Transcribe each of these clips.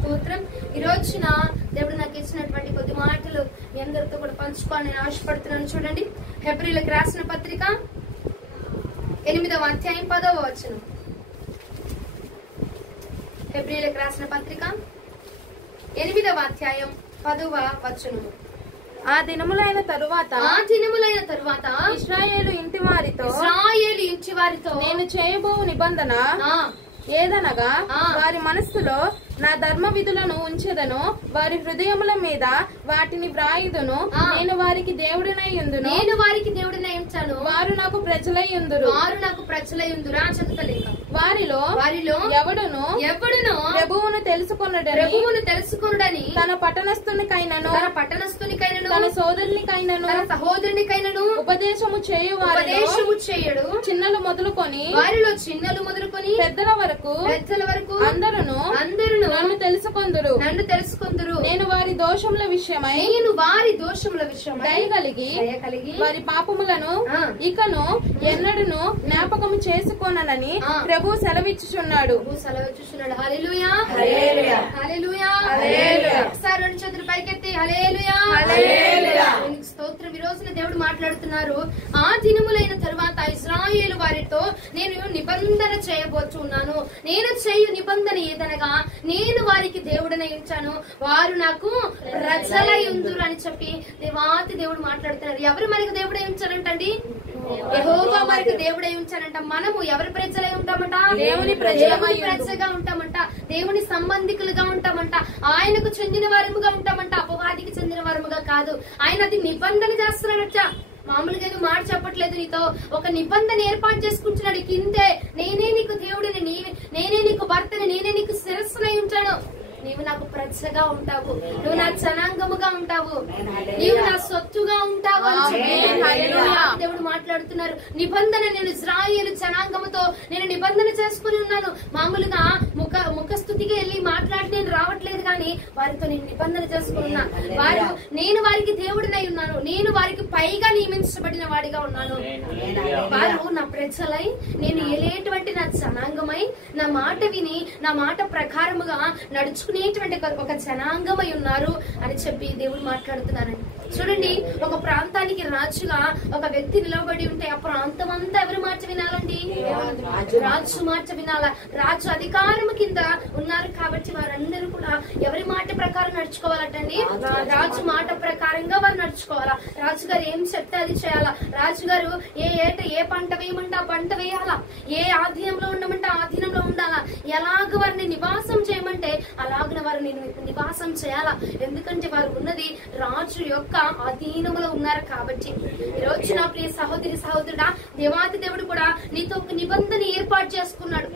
స్తోత్రం. ఈ రోజున దేవుడు నాకు ఇచ్చినటువంటి కొద్ది మాటలు మీ అందరితో కూడా పంచుకోవాలని నేను ఆశపడుతున్నాను. చూడండి, హెబ్రీలకు రాసిన పత్రిక 8వ అధ్యాయం 10వ వచనం. హెబ్రీలకు రాసిన పత్రిక 8వ అధ్యాయం 10వ వచనం. ఆ దినములైన తరువాత ఇశ్రాయేలు ఇంటి వారితో నేను చేయబో నిబంధన ఏదనగా వారి మనస్సులో నా ధర్మ విధులను ఉంచెదను, వారి హృదయముల మీద వాటిని వ్రాయుదును. నేను వారికి దేవుడినై ఉందును, వారు నాకు ప్రజలై ఉందురు. వారిలో ఎవడును ప్రభువును తెలుసుకొనుడని తన పట్టణస్థునికైనను తన సహోదరునికైనను ఉపదేశము చేయువాడు చిన్నలు మొదలుకొని పెద్దల వరకు అందరూ నన్ను తెలుసుకొందురు. నేను వారి దోషముల విషయమై దయగలిగి వారి పాపములను ఇకను ఎన్నడను జ్ఞాపకము చేసుకోనని ప్రభు సెలవిచ్చుచున్నాడు. హల్లెలూయా, హల్లెలూయా, హల్లెలూయా, హల్లెలూయా. ఒకసారి రెండు చేతులు పైకెత్తి హల్లెలూయా, హల్లెలూయా. స్తోత్రం. ఈ రోజున దేవుడు మాట్లాడుతున్నారు, ఆ దినములైన తరువాత ఇశ్రాయేలు వారితో నేను నిబంధన చేయబోతున్నాను. నేను చేయు నిబంధన ఏదనగా నేను వారికి దేవుడనై ఉంచాను, వారు నాకు ప్రజలై ఉందురు అని చెప్పి దేవాతి దేవుడు మాట్లాడుతున్నారు. ఎవరు మనకు దేవుడై ఉంచారంటండి? యెహోవా మనకి దేవుడై ఉంచారంట. మనము ఎవరి ప్రజలై ఉంటామంట? దేవుని ప్రజగా ఉంటామంట, దేవుని సంబంధికులుగా ఉంటామంట, ఆయనకు చెందిన వారముగా ఉంటామంట, అపవాదికి చెందిన వారముగా కాదు. ఆయన అది నిబంధన చేస్తున్నాడట. మామూలుగా ఏదో మాట చెప్పట్లేదు, నీతో ఒక నిబంధన ఏర్పాటు చేసుకుంటున్నాడు. కిందే నేనే నీకు దేవుడిని, నేనే నీకు భర్తని, నేనే నీకు శిరస్సునై ఉంటాను. నీవు నాకు ప్రజగా ఉంటావు, నువ్వు నా జనాంగముగా ఉంటావు, నీవు నా సొత్తుగా ఉంటావు అని దేవుడు మాట్లాడుతున్నారు. నిబంధన నేను ఇశ్రాయేలు జనాంగముతో నేను నిబంధన చేసుకుని ఉన్నాను. మామూలుగా ముఖస్థుతికి వెళ్ళి మాట్లాడి నేను రావట్లేదు, కానీ వారితో నేను నిబంధన చేసుకుని ఉన్నా. నేను వారికి దేవుడినై ఉన్నాను, నేను వారికి పైగా నియమించబడిన వాడిగా ఉన్నాను. వారు నా ప్రజలై, నేను ఏలేటువంటి నా జనాంగమై, నా మాట విని నా మాట ప్రకారముగా నడుచుకునేటువంటి ఒక జనాంగమై ఉన్నారు అని చెప్పి దేవుడు మాట్లాడుతున్నారండి. చూడండి, ఒక ప్రాంతానికి రాజుగా ఒక వ్యక్తి నిలబడి ఉంటే ఆ ప్రాంతం అంతా ఎవరి మాట వినాలండి? రాజు మాట వినాలా. రాజు అధికారం కింద ఉన్నారు కాబట్టి వారందరూ కూడా ఎవరి మాట ప్రకారం నడుచుకోవాలటండి? రాజు మాట ప్రకారంగా వారు నడుచుకోవాలా. రాజుగారు ఏం చెప్తే అది చేయాలా. రాజుగారు ఏ పంట వేయమంటే ఆ పంట వేయాలా, ఏ ఆధీనంలో ఉండమంటే ఆధీనంలో ఉండాలా, ఎలాగ వారిని నివాసం చేయమంటే అలాగ వారిని నివాసం చేయాలా. ఎందుకంటే వారు ఉన్నది రాజు యొక్క అధీనములో ఉన్నారు కాబట్టి. ఈ రోజు నా ప్రియ సహోదరి సహోదరుడా, దేవాతి దేవుడు కూడా నీతో ఒక నిబంధన ఏర్పాటు చేసుకున్నాడు,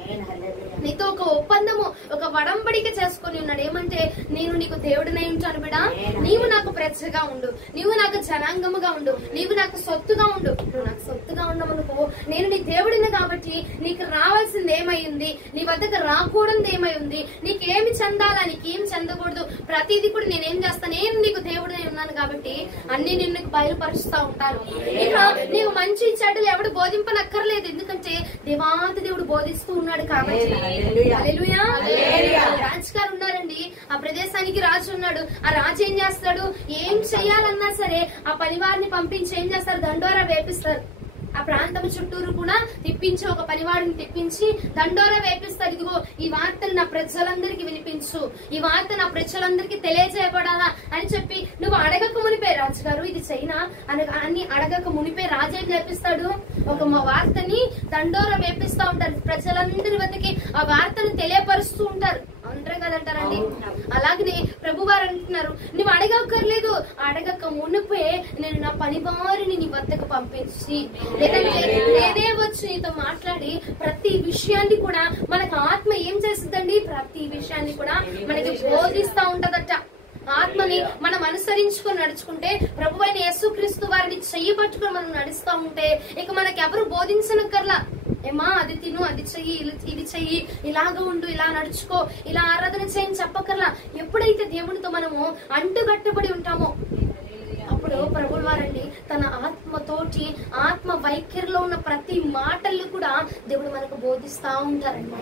నీతో ఒక ఒప్పందము, ఒక వడంబడిక చేసుకుని ఉన్నాడు. ఏమంటే, నేను నీకు దేవుడినై ఉంటాను బిడా, నీవు నాకు ప్రజగా ఉండు, నీవు నాకు జనాంగముగా ఉండు, నీవు నాకు సొత్తుగా ఉండు. నువ్వు నాకు సొత్తుగా ఉండమనుకో, నేను నీ దేవుడిని కాబట్టి నీకు రావాల్సింది ఏమైంది, నీ వద్దకు రాకూడదు ఏమై ఉంది, నీకేమి చెందాలా, నీకేం చెందకూడదు, ప్రతిదీ కూడా నేనేం చేస్తాను, నేను నీకు దేవుడినై ఉన్నాను కాబట్టి అన్ని నిన్ను బయలుపరుస్తా ఉంటాను. ఇక నీవు మంచి చెడ్డలు ఎవడు బోధింపనక్కర్లేదు, ఎందుకంటే దేవాతి దేవుడు బోధిస్తూ ఉన్నాడు కాబట్టి. హల్లెలూయా. రాజుగారు ఉన్నారండి, ఆ ప్రదేశానికి రాజు ఉన్నాడు. ఆ రాజు ఏం చేస్తాడు? ఏం చెయ్యాలన్నా సరే ఆ పనివారిని పంపించి ఏం చేస్తారు? దండోరా వేపిస్తారు. ఆ ప్రాంతం చుట్టూరు కూడా తిప్పించి, ఒక పనివాడిని తెప్పించి దండోరా వేపిస్తారు. ఇదిగో ఈ వార్తను నా ప్రజలందరికీ వినిపించు, ఈ వార్త నా ప్రజలందరికీ తెలియజేయబడాలా అని చెప్పి నువ్వు అడగక మునిపే రాజుగారు ఇది చైనా అని అడగక మునిపే రాజు ఏం చేపిస్తాడు? ఒక వార్తని దండోరా వేపిస్తా ఉంటారు. ప్రజలందరి వద్దకి ఆ వార్తను తెలియపరుస్తూ ఉంటారు. అంటారు కదంటారండి. అలాగనే ప్రభు వారు అంటున్నారు, నువ్వు అడగక్కర్లేదు, అడగక మునిపే నేను నా పనివారిని నీ వద్దకు పంపించి, లేదంటే నేనే వచ్చి నీతో మాట్లాడి ప్రతి విషయాన్ని కూడా మనకు ఆత్మ ఏం చేస్తుందండి? ప్రతి విషయాన్ని కూడా మనకి బోధిస్తా ఉంటదట. ఆత్మని మనం అనుసరించుకొని నడుచుకుంటే, ప్రభువైన యేసుక్రీస్తు వారిని చెయ్యి పట్టుకొని మనం నడుస్తా ఉంటే ఇక మనకి ఎవరు బోధించనక్కర్లా. ఏమా అది తిను, అది చెయ్యి, ఇది చెయ్యి, ఇలాగ ఉండు, ఇలా నడుచుకో, ఇలా ఆరాధన చేయని చెప్పకర్లా. ఎప్పుడైతే దేవునితో మనము అంటుగట్టబడి ఉంటామో అప్పుడు ప్రభువు వారండి తన ఆత్మతో తోటి ఆత్మ వైఖరిలో ఉన్న ప్రతి మాటలు కూడా దేవుడు మనకు బోధిస్తా ఉంటారండి.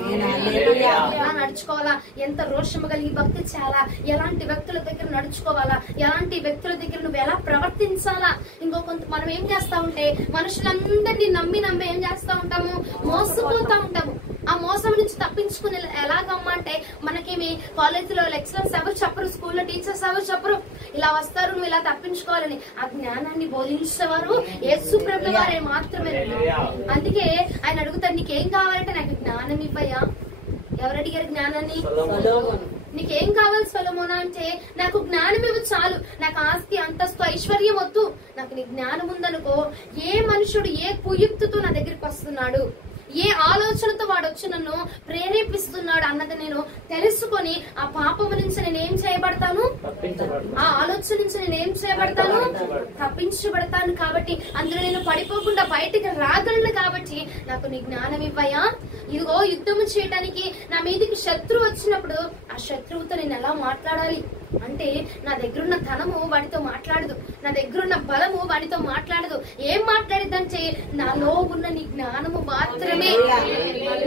ఎలా నడుచుకోవాలా, ఎంత రోషము కలిగి భక్తి చేయాలా, ఎలాంటి వ్యక్తుల దగ్గర నడుచుకోవాలా, ఎలాంటి వ్యక్తుల దగ్గర నువ్వు ఎలా ప్రవర్తించాలా. మనం ఏం చేస్తా ఉంటే మనుషులందరినీ నమ్మి ఏం చేస్తా ఉంటాము, మోసపోతా ఉంటాము. ఆ మోసం నుంచి తప్పించుకుని ఎలాగమ్మా అంటే మనకేమి కాలేజీలో లెక్చరర్స్ ఎవరు చెప్పరు, స్కూల్లో టీచర్స్ ఎవరు చెప్పరు ఇలా వస్తారు నువ్వు ఇలా తప్పించుకోవాలని. ఆ జ్ఞానాన్ని బోధించేవారు యేసు ప్రభువు వారే మాత్రమే. అందుకే ఆయన అడుగుతాడు, నీకేం కావాలంటే నాకు జ్ఞానం ఇవ్వయ్యా. ఎవరు అడిగారు జ్ఞానాన్ని? నీకేం కావాలి సొలొమోనా అంటే నాకు జ్ఞానం ఇవ్వు చాలు, నాకు ఆస్తి అంతస్తు ఐశ్వర్యం వద్దు, నాకు నీ జ్ఞానం ఉందనుకో. ఏ మనుషుడు ఏ కుయుక్తితో నా దగ్గరికి వస్తున్నాడు, ఏ ఆలోచనతో వాడు వచ్చి నన్ను ప్రేరేపిస్తున్నాడు అన్నది నేను తెలుసుకొని ఆ పాపము నుంచి నేను ఏం చేయబడతాను, ఆ ఆలోచన నుంచి నేను ఏం చేయబడతాను, తప్పించబడతాను. కాబట్టి అందులో నేను పడిపోకుండా బయటికి రాగలను. కాబట్టి నాకు నీ జ్ఞానం ఇవ్వయా. ఇదిగో యుద్ధము చేయడానికి నా మీదికి శత్రువు వచ్చినప్పుడు ఆ శత్రువుతో నేను ఎలా మాట్లాడాలి అంటే నా దగ్గరున్న ధనము వాడితో మాట్లాడదు, నా దగ్గరున్న బలము వాడితో మాట్లాడదు. ఏం మాట్లాడిద్దంటే నాలో ఉన్న నీ జ్ఞానము మాత్రమే.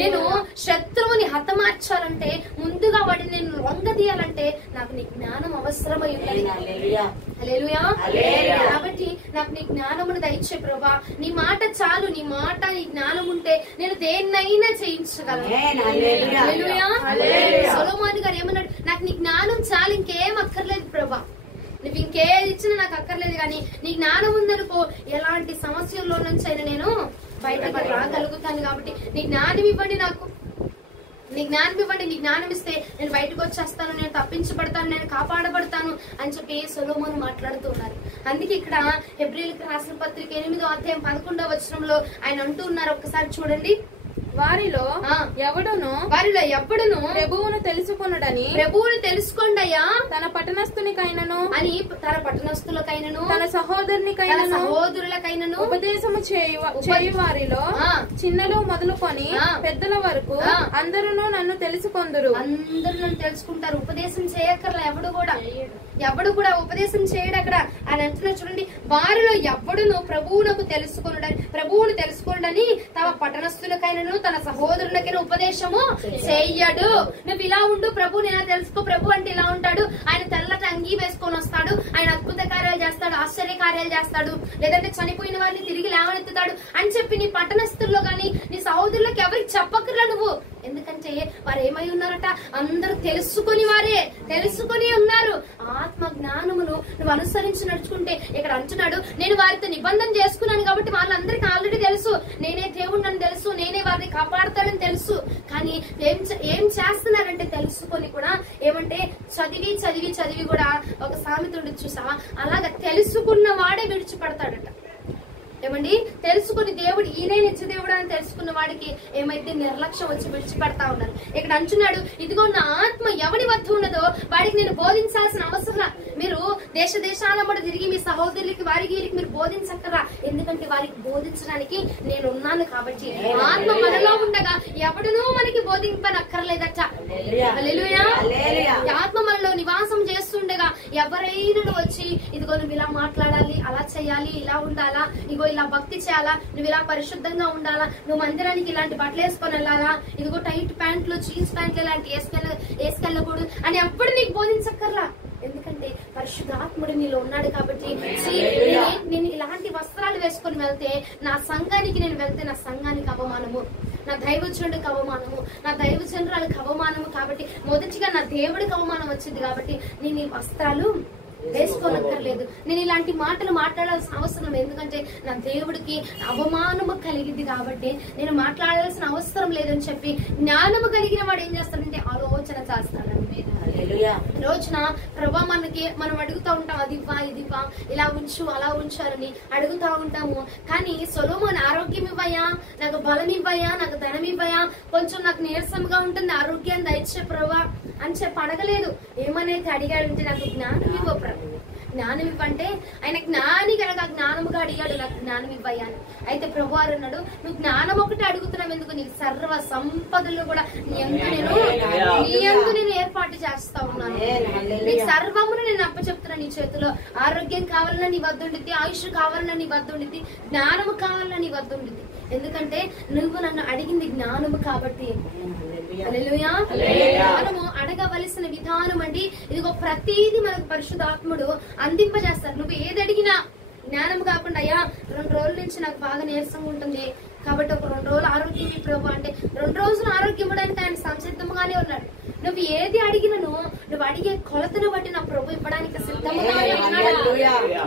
నేను శత్రువుని హతమార్చాలంటే ముందుగా వాడిని నేను లొంగదీయాలంటే నాకు నీ జ్ఞానం అవసరమై ఉన్నది. హల్లెలూయా. కాబట్టి నాకు నీ జ్ఞానమును దయచే ప్రభా. నీ మాట చాలు, నీ మాట నీ జ్ఞానం ఉంటే నేను దేన్నైనా చేయించగలను. హల్లెలూయా. సొలొమోను గారు ఏమన్నాడు, నాకు నీ జ్ఞానం చాలు, ఇంకేం అక్కర్లేదు ప్రభా, నువ్వు ఇంకేది ఇచ్చినా నాకు అక్కర్లేదు, కానీ నీ జ్ఞానం ఉందనుకో ఎలాంటి సమస్యల్లో నుంచి అయినా నేను బయటకు రాగలుగుతాను. కాబట్టి నీ జ్ఞానం ఇవ్వండి, నాకు నీ జ్ఞానం ఇవ్వండి. నీ జ్ఞానం ఇస్తే నేను బయటకు వచ్చేస్తాను, నేను తప్పించబడతాను, నేను కాపాడబడతాను అని చెప్పి సొలొమోను మాట్లాడుతూ ఉన్నారు. అందుకే ఇక్కడ హెబ్రీయులకు రాసిన పత్రిక 8వ అధ్యాయం 11వ వచనంలో ఆయన అంటూ ఉన్నారు, ఒక్కసారి చూడండి. వారిలో ఎవడును ప్రభువును తెలుసుకోండయ్యా, తన పట్టణస్థునికైనను అని తన పట్టణస్థులకైనను తన సహోదరులకైనను ఉపదేశము చేయు వారిలో చిన్నలు మొదలుకొని పెద్దల వరకు అందరూ నన్ను తెలుసుకొందురు. అందరూ నన్ను తెలుసుకుంటారు. ఉపదేశం చేయక్కర్లా, ఎవడు కూడా ఉపదేశం చేయడు. అక్కడ ఆయన అంటున్నారు చూడండి, వారిలో ఎవడును ప్రభువును తెలుసుకోండని తమ పట్టణస్థులకైనను తన సహోదరులకైనా ఉపదేశము చెయ్యడు. నువ్వు ఇలా ఉండు, ప్రభుని ఎలా తెలుసుకో, ప్రభు అంటే ఇలా ఉంటాడు, ఆయన తెల్లటి అంగీ వేసుకొని వస్తాడు, ఆయన అద్భుత కార్యాలు చేస్తాడు, ఆశ్చర్య కార్యాలు చేస్తాడు, లేదంటే చనిపోయిన వారిని తిరిగి లేవనెత్తుతాడు అని చెప్పి నీ పట్టణస్థుల్లో గాని నీ సహోదరులకు ఎవరికి చెప్పక్కర్లా నువ్వు. ఎందుకంటే వారు ఏమై ఉన్నారట, అందరూ తెలుసుకొని ఉన్నారు. ఆత్మ జ్ఞానమును నువ్వు అనుసరించి నడుచుకుంటే ఇక్కడ అంటున్నాడు, నేను వారితో నిబంధన చేసుకున్నాను కాబట్టి వాళ్ళందరికీ ఆల్రెడీ తెలుసు, నేనే దేవుడు అని తెలుసు, నేనే వారిని కాపాడుతాడని తెలుసు. కానీ ఏం చేస్తున్నారంటే తెలుసుకొని కూడా ఏమంటే చదివి కూడా ఒక సామెత ఉండదు చూసావా, అలాగా తెలుసుకున్న వాడే విడిచిపడతాడట. ఏమండి, తెలుసుకుని దేవుడు ఈయనే నిత్య దేవుడు అని తెలుసుకున్న వాడికి ఏమైతే నిర్లక్ష్యం వచ్చి విడిచిపెడతా ఉన్నారు. ఇక్కడ అంటున్నాడు, ఇదిగో నా ఆత్మ ఎవడి వద్ద ఉన్నదో వాడికి నేను బోధించాల్సిన అవసరం. మీరు దేశాల కూడా తిరిగి మీ సహోదరులకి వారికి మీరు బోధించక్కరా, ఎందుకంటే వారికి బోధించడానికి నేను ఉన్నాను. కాబట్టి ఆత్మ మనలో ఉండగా ఎవడునూ మనకి బోధింపనక్కర్లేదట. హల్లెలూయా. ఆత్మ మనలో నివాసం చేస్తుండగా ఎవరైనా వచ్చి ఇదిగో నువ్వు ఇలా మాట్లాడాలి, అలా చేయాలి, ఇలా ఉండాలా, ఇదిగో ఇలా భక్తి చేయాలా, నువ్వు ఇలా పరిశుద్ధంగా ఉండాలా, నువ్వు మందిరానికి ఇలాంటి బట్టలు వేసుకొని వెళ్ళాలా, ఇదిగో టైట్ ప్యాంట్లు జీన్స్ ప్యాంట్లు ఇలాంటి వేసుకెళ్ళకూడదు అని ఎప్పుడు నీకు బోధించక్కర్లా. ఎందుకంటే పరిశుద్ధాత్ముడు నీలో ఉన్నాడు. కాబట్టి నేను ఇలాంటి వస్త్రాలు వేసుకొని వెళ్తే నా సంఘానికి నేను వెళ్తే నా సంఘానికి అవమానము, నా దైవజనుడికి అవమానము, నా దైవజనురాలకు అవమానము. కాబట్టి మొదటిగా నా దేవుడికి అవమానం వచ్చింది. కాబట్టి నేను ఈ వస్త్రాలు వేసుకోనక్కర్లేదు, నేను ఇలాంటి మాటలు మాట్లాడాల్సిన అవసరం, ఎందుకంటే నా దేవుడికి అవమానము కలిగింది కాబట్టి నేను మాట్లాడాల్సిన అవసరం లేదని చెప్పి జ్ఞానము కలిగిన వాడు ఏం చేస్తాడంటే ఆలోచన చేస్తాడు. రోజున ప్రభా మనం అడుగుతా ఉంటాం, అది ఇవ్వా ఇది ఇవ్వా, ఇలా ఉంచు అలా ఉంచాలని అడుగుతా ఉంటాము. కానీ సొలొమోను ఆరోగ్యం ఇవ్వయా, నాకు బలం ఇవ్వయా, నాకు ధనం ఇవ్వయా, కొంచెం నాకు నీరసంగా ఉంటుంది ఆరోగ్యాన్ని దయచే ప్రభా అని చెప్పి అడగలేదు. ఏమనైతే అడిగాడంటే నాకు జ్ఞానం ఇవ్వ ప్రభు, జ్ఞానం ఇవ్వంటే ఆయన జ్ఞాని కనుక జ్ఞానముగా అడిగాడు, నాకు జ్ఞానం ఇవ్వయ్యా అని. అయితే ప్రభు అన్నాడు, నువ్వు జ్ఞానం ఒకటి అడుగుతున్నావు ఎందుకు, నీకు సర్వ సంపదలు కూడా నీ యందు నేను ఏర్పాటు చేస్తా ఉన్నాను, నీకు సర్వమును నేను అప్పచెప్తున్నా నీ చేతిలో. ఆరోగ్యం కావాలన్నా నీ వద్ద ఉండిద్ది, ఆయుష్ కావాలన్నా నీ వద్ద ఉండిద్ది, జ్ఞానము కావాలన్నా నీ వద్ద ఉండిద్ది. ఎందుకంటే నువ్వు నన్ను అడిగింది జ్ఞానము కాబట్టి. హల్లెలూయా. మనము అడగవలసిన విధానం అండి. ఇదిగో ప్రతిదీ మనకు పరిశుద్ధాత్ముడు అందింపజేస్తారు. నువ్వు ఏది అడిగినా జ్ఞానం కాకుండా, అయ్యా 2 రోజుల నుంచి నాకు బాగా నీరసంగా ఉంటుంది కాబట్టి ఒక 2 రోజులు ఆరోగ్యం ఈ ప్రభు అంటే 2 రోజులు ఆరోగ్యం ఇవ్వడానికి ఆయన సంసిద్ధంగానే ఉన్నాడు. నువ్వు ఏది అడిగినను నువ్వు అడిగే కొలతను బట్టి నా ప్రభు ఇవ్వడానికి సిద్ధంగానే ఉన్నాడు.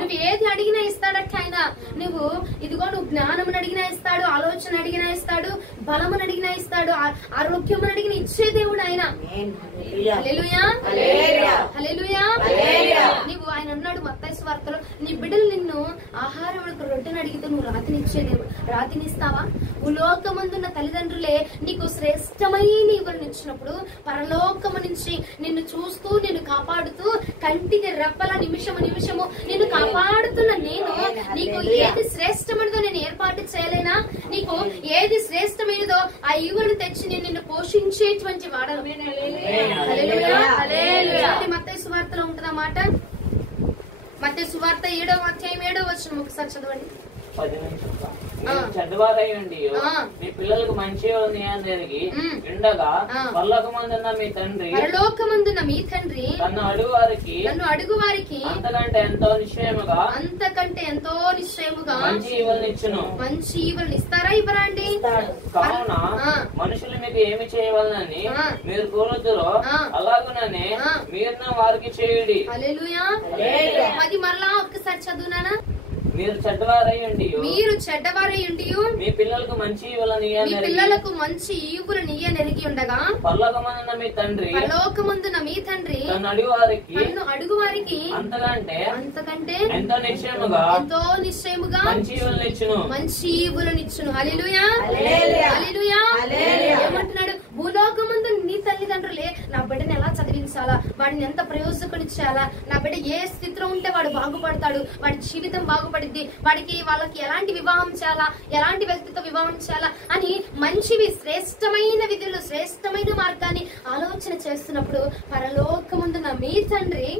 నువ్వు ఏది అడిగినా ఇస్తాడట ఆయన. నువ్వు ఇదిగో నువ్వు జ్ఞానం అడిగినా ఇస్తాడు, ఆలోచన అడిగినా ఇస్తాడు, బలమును అడిగినా ఇస్తాడు, ఆరోగ్యం అడిగిన ఇచ్చే దేవుడు ఆయన. హల్లెలూయా. హల్లెలూయా. నీవు ఆయన అన్నాడు మత్తయి సువార్తలో, నీ బిడ్డలు నిన్ను ఆహారం రొట్టెని అడిగితే నువ్వు రాతినిచ్చే దేవుడు. రాతినిస్తావా? భూలోకమందున్న తల్లిదండ్రులే నీకు శ్రేష్టమైన ఈవులను ఇచ్చినప్పుడు పరలోకము నుంచి నిన్ను చూస్తూ నిన్ను కాపాడుతూ కంటికి రెప్పల నిమిషము నిమిషము నిన్ను కాపాడుతున్న నేను నీకు ఏది శ్రేష్టమైనదో నేను ఏర్పాటు చేయలేనా? నీకు ఏది శ్రేష్టమైనదో ఆ ఈవులను తెచ్చి నేను నిన్ను పోషించేటువంటి వాడను. మత్తయి సువార్తలో ఉంటుందా మాట? మత్తయి సువార్త 7వ అధ్యాయం 7వ వచనం ఒకసారి చదవండి. చెడ్డవారయ్యండి మీ పిల్లలకు మంచి ఎరిగి ఉండగా పరలోకమందున్న మీ తండ్రి నన్ను అడుగు వారికి అంతకంటే ఎంతో నిశ్చయముగా మంచి ఈవులను ఇస్తారా? ఇవ్వరా అండి? కావున మనుషులు మీకు ఏమి చేయవాలని మీరు కోరుతురో అలాగుననే మీరు వారికి చేయుడి. హల్లెలూయా. అది మరలా ఒక్కసారి చదువునానా? మీరు చెడ్డవారయ్యండి మీ పిల్లలకు మంచి ఈవులను ఇయ్యనెరిగి ఉండగా పరలోకమందున్న మీ తండ్రి నన్ను అడుగు వారికి అంతకంటే ఎంతో నిశ్చయముగా మంచి ఈవులను ఇచ్చును. హల్లెలూయా. హల్లెలూయా. ఏమంటున్నాడు? భూలోకమందు నీ తల్లిదండ్రులే నా బిడ్డని ఎలా చదివించాలా, వాడిని ఎంత ప్రయోజకునిచ్చాలా, నా బిడ్డ ఏ స్థితిలో ఉంటే వాడు బాగుపడతాడు, వాడి జీవితం బాగుపడిద్ది, వాళ్ళకి ఎలాంటి వివాహం చేయాలా, ఎలాంటి వ్యక్తితో వివాహం చేయాలా అని మంచివి శ్రేష్టమైన విధులు శ్రేష్టమైన మార్గాన్ని ఆలోచన చేస్తున్నప్పుడు పరలోకమందున్న మీ తండ్రి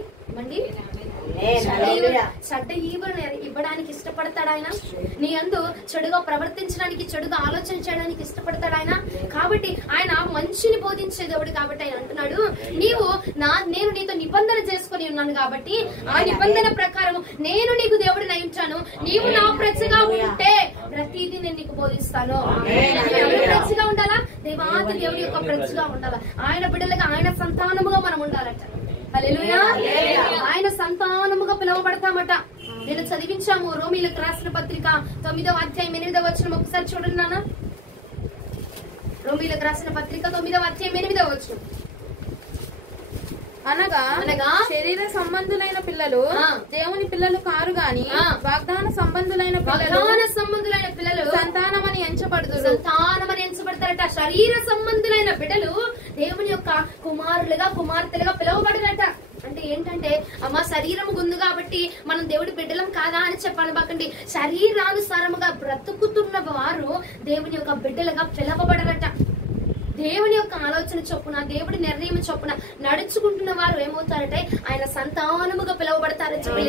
చెడ్డ ఈవులను ఇవ్వడానికి ఇష్టపడతాడు ఆయన. నీ అందు చెడుగా ప్రవర్తించడానికి, చెడుగా ఆలోచన చేయడానికి ఇష్టపడతాడు ఆయన. కాబట్టి ఆయన మంచిని బోధించే దేవుడు. కాబట్టి ఆయన అంటున్నాడు, నేను నీతో నిబంధన చేసుకుని ఉన్నాను కాబట్టి ఆ నిబంధన ప్రకారం నేను నీకు దేవుడిని అయి ఉంటాను. నీవు నా ప్రజగా ఉంటే ప్రతిదీ నేను నీకు బోధిస్తాను. ప్రజగా ఉండాలా? దేవాది దేవుడి యొక్క ప్రజగా ఉండాలా? ఆయన బిడ్డలుగా ఆయన సంతానముగా మనం ఉండాలంట. హల్లెలూయా. ఆయన సంతానముగా పిలువబడతామట. నేను చదివించాము రోమీలకు రాసిన పత్రిక 9వ అధ్యాయం 8వ వచనం ఒకసారి చూడండి నాన్న. రోమీలకు రాసిన పత్రిక 9వ అధ్యాయం 8వ వచనం. అనగా శరీర సంబంధులైన పిల్లలు దేవుని పిల్లలు కారు గాని వాగ్దాన సంబంధులైన పిల్లలు సంతానమని ఎంచబడతారట. శరీర సంబంధులైన బిడ్డలు దేవుని యొక్క కుమార్తెలుగా పిలువబడరట. అంటే ఏంటంటే అమ్మ శరీరం ఉంది కాబట్టి మనం దేవుడి బిడ్డలం కాదా అని చెప్పనబాకండి. శరీరానుసారముగా బ్రతుకుతున్న వారు దేవుని యొక్క బిడ్డలుగా పిలవబడరట. దేవుని యొక్క ఆలోచన చొప్పున, దేవుడి నిర్ణయం చొప్పున నడుచుకుంటున్న వారు ఏమవుతారంటే ఆయన సంతానముగా పిలువబడతారని చెప్పి.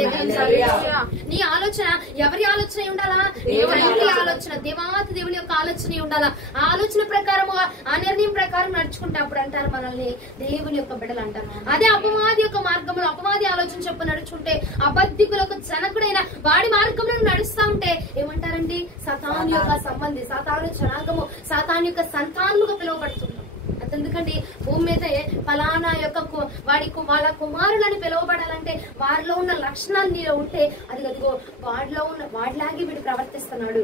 నీ ఆలోచన ఎవరి ఆలోచన ఉండాలా? దేవుని ఆలోచన, దేవాతి దేవుని యొక్క ఆలోచన ఉండాలా. ఆ ఆలోచన ప్రకారము, ఆ నిర్ణయం ప్రకారం నడుచుకుంటే అప్పుడు అంటారు మనల్ని దేవుని యొక్క బిడ్డలు అంటారు. అదే అపవాది యొక్క మార్గంలో, అపవాది ఆలోచన చొప్పున నడుచుకుంటే, అబద్ధికులకు జనకుడైన వాడి మార్గంలో నడుస్తా ఉంటే ఏమంటారండి? సాతాను యొక్క సంబంధి, సాతాను జనాంగము, సాతాను యొక్క సంతానముగా పిలువబడుతుంది. ఎందుకండి భూమి మీద ఫలానా యొక్క వాళ్ళ కుమారులని పిలువబడాలంటే వారిలో ఉన్న లక్షణాలు నీలో ఉంటే అదిగో వాడిలాగే వీడు ప్రవర్తిస్తున్నాడు.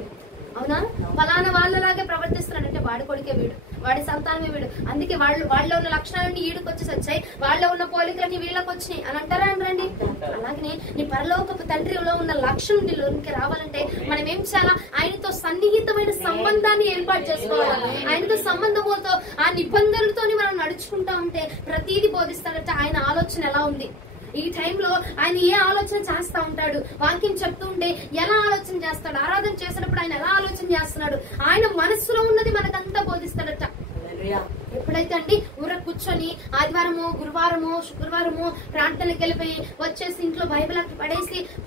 అవునా? ఫలానా వాళ్ళలాగే ప్రవర్తిస్తున్నాడు అంటే వాడి కొడుకే వీడు, వాడి సంతానమే వీడు. అందుకే వాళ్ళలో ఉన్న లక్షణాలన్నీ ఈడుకు వచ్చేసి వచ్చాయి, వాళ్ళలో ఉన్న పోలికలన్నీ వీళ్ళకి వచ్చినాయి అని అంటారా అండి? అలాగనే నీ పరలోకపు తండ్రిలో ఉన్న లక్షణం నీలోనికి రావాలంటే మనం ఏం చేయాలా? ఆయనతో సన్నిహితమైన సంబంధాన్ని ఏర్పాటు చేసుకోవాలి. ఆయనతో సంబంధంతో ఆ నిబంధనలతో మనం నడుచుకుంటా ఉంటే ప్రతిదీ బోధిస్తాడంటే ఆయన ఆలోచన ఎలా ఉంది, ఈ టైంలో ఆయన ఏ ఆలోచన చేస్తా ఉంటాడు, వాక్యం చెప్తూ ఉంటే ఎలా ఆలోచన చేస్తాడు, ఆరాధన చేసినప్పుడు ఆయన ఎలా ఆలోచన చేస్తున్నాడు, ఆయన మనస్సులో ఉన్నది మనకంతా బోధిస్తాడట. ఎప్పుడైతే అండి ఊర కూర్చొని ఆదివారము, గురువారము, శుక్రవారము ప్రార్థనలకు వెళ్ళిపోయి వచ్చేసి ఇంట్లో బైబిల్ అక్కడ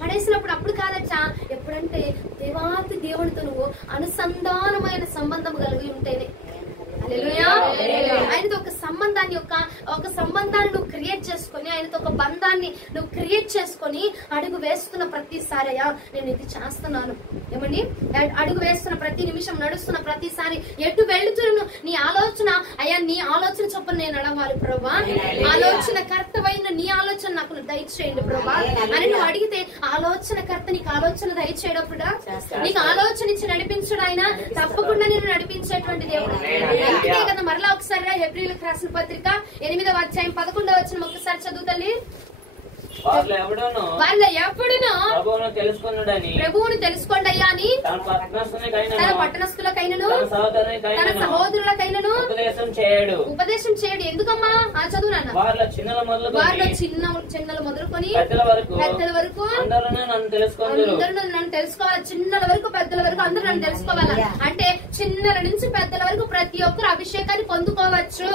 పడేసినప్పుడు అప్పుడు కాదచ్చ. ఎప్పుడంటే దేవాతి దేవునితో నువ్వు అనుసంధానమైన సంబంధం కలిగి ఉంటేనే. హల్లెలూయా. ఆయనతో ఒక సంబంధాన్ని నువ్వు క్రియేట్ చేసుకొని, ఆయనతో ఒక బంధాన్ని నువ్వు క్రియేట్ చేసుకొని అడుగు వేస్తున్న ప్రతిసారి అయ్యా నేను ఇది చేస్తున్నాను ఏమండి, అడుగు వేస్తున్న ప్రతి నిమిషం, నడుస్తున్న ప్రతిసారి ఎటు వెళుతున్నాను నీ ఆలోచన అయ్యా, నీ ఆలోచన చొప్పున నేను నడవాలి ప్రభా, ఆలోచన కర్తవైన నీ ఆలోచన నాకు దయచేయండి ప్రభా అని నువ్వు అడిగితే ఆలోచనకర్త నీకు ఆలోచన దయచేయడప్పుడు నీకు ఆలోచన ఇచ్చి నడిపించడు ఆయన. తప్పకుండా నేను నడిపించేటువంటి దేవుడు. అందుకే కదా మరలా ఒకసారి హెబ్రీయులకు రాసిన పత్రిక 8వ అధ్యాయం 11వ వచనం ఒకసారి చదువు తల్లి. వాళ్ళు ఎప్పుడును ప్రభువును తెలుసుకోండి అయ్యా అని తన పట్టణస్థులకైనను తన సహోదరులకైనను ఉపదేశం చేయడు. ఎందుకమ్మా ఆ చదువు నాన్న. వారిలో చిన్నలు మొదలుకొని పెద్దల వరకు అందరూ నన్ను తెలుసుకోవాలి. చిన్నల వరకు పెద్దల వరకు అందరూ నన్ను తెలుసుకోవాలి. అంటే చిన్నల నుంచి పెద్దల వరకు ప్రతి ఒక్కరు అభిషేకాన్ని పొందుకోవచ్చు.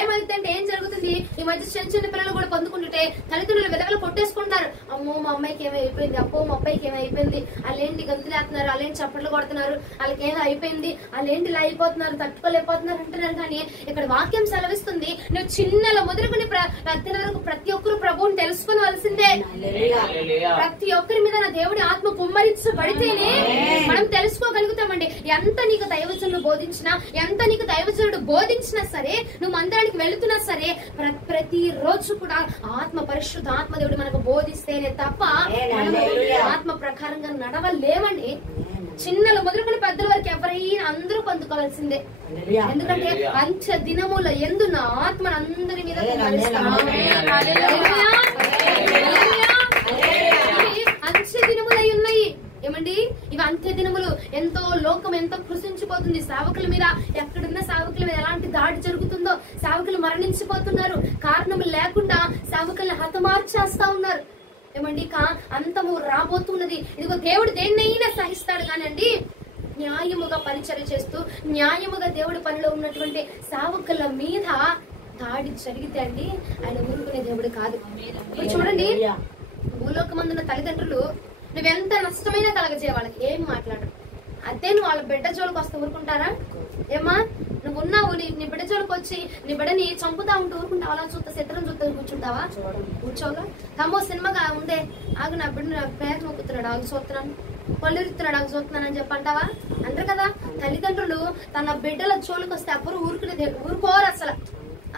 ఏమైతే ఏం జరుగుతుంది ఈ మధ్య చిన్న పిల్లలు కూడా పొందుకుంటుంటే తల్లిదండ్రులు విధవలు కొట్టేసుకుంటారు. అమ్మో మా అమ్మాయికి ఏమో అయిపోయింది, అప్పో మా అబ్బాయికి ఏమో అయిపోయింది, వాళ్ళేంటి గంతులేస్తున్నారు, వాళ్ళేంటి చప్పట్లు కొడుతున్నారు, వాళ్ళకి ఏమో అయిపోయింది, వాళ్ళేంటి ఇలా అయిపోతున్నారు, తట్టుకోలేకపోతున్నారు అంటున్నారు. కానీ ఇక్కడ వాక్యం సెలవిస్తుంది నువ్వు చిన్నల మొదలుకొని పెద్దల వరకు ప్రతి ఒక్కరు ప్రభువుని తెలుసుకోవాల్సిందే. ప్రతి ఒక్కరి మీద నా దేవుడి ఆత్మ కుమ్మరించబడితేనే మనం తెలుసుకోగలుగుతామండి. ఎంత నీకు దైవజనుడు బోధించినా, ఎంత నీకు దైవజనుడు బోధించినా సరే, నువ్వు మందిరానికి వెళుతున్నా సరే, ప్రతి రోజు కూడా పరిశుద్ధ ఆత్మ దేవుడు మనకు బోధిస్తేనే తప్ప ఆత్మ ప్రకారంగా నడవలేమండి. చిన్నలు మొదలుకొని పెద్దల వరకు ఎవరైనా అందరూ పొందుకోవాల్సిందే. ఎందుకంటే అంత్య దినముల యందు నా ఆత్మను అందరి మీద అంత్య దినములై ఉన్నాయి. ఏమండి ఇవి అంత్య దినములు. ఎంతో లోకం ఎంతో కృషించిపోతుంది. సేవకుల మీద, ఎక్కడున్న సేవకుల మీద ఎలాంటి దాడి జరుగుతుందో, సేవకులు మరణించిపోతున్నారు. కారణం లేకుండా సేవకుల్ని హతమార్చేస్తా ఉన్నారు. ఏమండి అంతము రాబోతున్నది. ఇదిగో దేవుడు దేన్నైనా సహిస్తాడు కానండి న్యాయముగా పరిచర్య చేస్తూ న్యాయముగా దేవుడి పనిలో ఉన్నటువంటి సేవకుల మీద దాడి జరిగితే అండి ఆయన ఊరుకునే దేవుడు కాదు. ఇప్పుడు చూడండి భూలోకమందున్న తల్లిదండ్రులు నువ్వెంత నష్టమైనా కలగజేయ వాళ్ళకి ఏం మాట్లాడరు. అదే నువ్వు వాళ్ళ బిడ్డ జోలికి వస్తే ఊరుకుంటారా? ఏమా నువ్వు ఉన్నావు, నీ బిడ్డ జోలికి వచ్చి నీ బిడ్డని చంపుతా ఉంటూ ఊరుకుంటావు? అలా చూస్తా చిత్రం చూస్తా కూర్చుంటావా? కూర్చోగా తమ్మో సినిమాగా ఉందే ఆగు నా బిడ్డ నాకు పేరు మొక్కుతున్నాడు ఆగు చూస్తున్నాను, పళ్ళురుతున్నాడు ఆగు చూస్తున్నాను అని చెప్పంటావా? అందరు కదా తల్లిదండ్రులు తన బిడ్డల జోలికి వస్తే ఎవ్వరు ఊరుకోరు అసలు.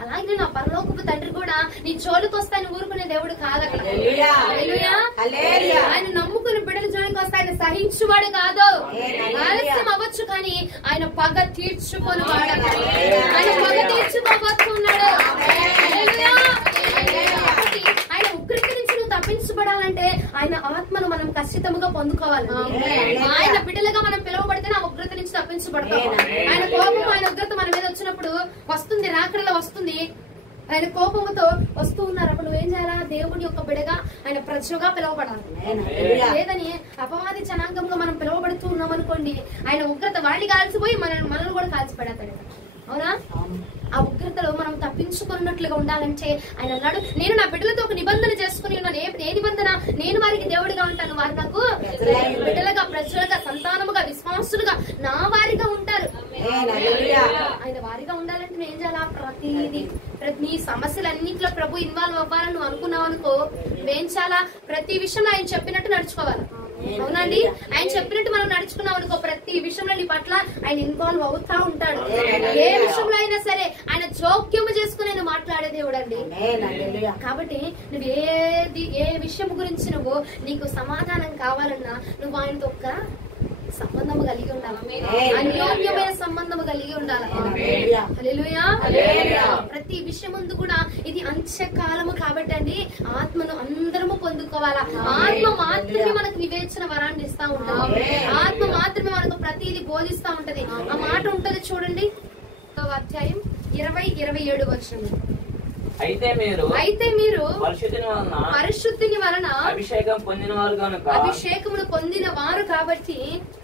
అలాగే నా పరలోకపు తండ్రి కూడా నీ జోలికి వస్తాయని ఊరుకునే దేవుడు కాదు. అక్కడ ఆయన నమ్ముకుని బిడ్డల జోలికి వస్తే ఆయన సహించువాడు కాదు. ఆలస్యం అవ్వచ్చు కానీ ఆయన పగ తీర్చుకొని వాడు. ఆయన పగ తీర్చుకోబోతున్నాడు. ఆయన ఉగ్రత నుంచి నువ్వు తప్పించబడాలంటే ఆయన ఆత్మను మనం ఖచ్చితంగా పొందుకోవాలి. ఆయన బిడ్డలుగా మనం పిలువబడితే ఆ ఉగ్రత నుంచి తప్పించబడతాం. ఆయన కోపం, ఆయన ఉగ్రత మన మీద వచ్చినప్పుడు వస్తుంది, రాకడలో వస్తుంది. ఆయన కోపంతో వస్తూ ఉన్నారు. అప్పుడు నువ్వేం చేయాలా? దేవుడి యొక్క బిడగా ఆయన ప్రజగా పిలువబడాలి. లేదని అపవాది జనాంగంగా మనం పిలువబడుతూ ఉన్నాం అనుకోండి, ఆయన ఉగ్రత వాడిని కాల్చిపోయి మనల్ని కూడా కాల్చిపెడతాడు. అవునా? ఆ ఉగ్రతలో మనం తప్పించుకున్నట్లుగా ఉండాలంటే ఆయన అన్నాడు నేను నా బిడ్డలతో ఒక నిబంధన చేసుకుని ఉన్నాను. ఏ నిబంధన? నేను వారికి దేవుడిగా ఉంటాను, వారు నాకు బిడ్డలుగా, ప్రజలుగా, సంతానముగా, విశ్వాసులుగా నా వారిగా ఉంటారు. ఆయన వారిగా ఉండాలంటే నేను ఏం చేయాలా? ప్రతి సమస్యలన్నింటిలో ప్రభు ఇన్వాల్వ్ అవ్వాలని నువ్వు అనుకున్నావు అనుకో, ఏం చేయాలా? ప్రతి విషయంలో ఆయన చెప్పినట్టు నడుచుకోవాలి. అవునండి? ఆయన చెప్పినట్టు మనం నడుచుకున్నాం అనుకో, ప్రతి విషయంలో నీ పట్ల ఆయన ఇన్వాల్వ్ అవుతా ఉంటాడు. ఏ విషయంలో అయినా సరే ఆయన జోక్యము చేసుకుని ఆయన మాట్లాడే దేవుడు అండి. కాబట్టి నువ్వు ఏ విషయం గురించి నువ్వు నీకు సమాధానం కావాలన్నా నువ్వు ఆయనతో ఒక్క సంబంధము కలిగి ఉండాలి, అన్యోన్యమైన సంబంధము కలిగి ఉండాలి. హల్లెలూయా. ప్రతి విషయం ముందు కూడా ఇది అంత్యకాలము కాబట్టి అండి ఆత్మను అందరము పొందుకోవాలా. ఆత్మ మాత్రమే మనకు వివేచన వరాన్ని ఇస్తా ఉంటాం. ఆత్మ మాత్రమే మనకు ప్రతిదీ బోధిస్తా ఉంటది. ఆ మాట ఉంటది చూడండి, అధ్యాయం 20-27 వచనం. అయితే మీరు పరిశుద్ధిని వలన అభిషేకం పొందిన వారు కనుక అభిషేకమును పొందిన వారు కాబట్టి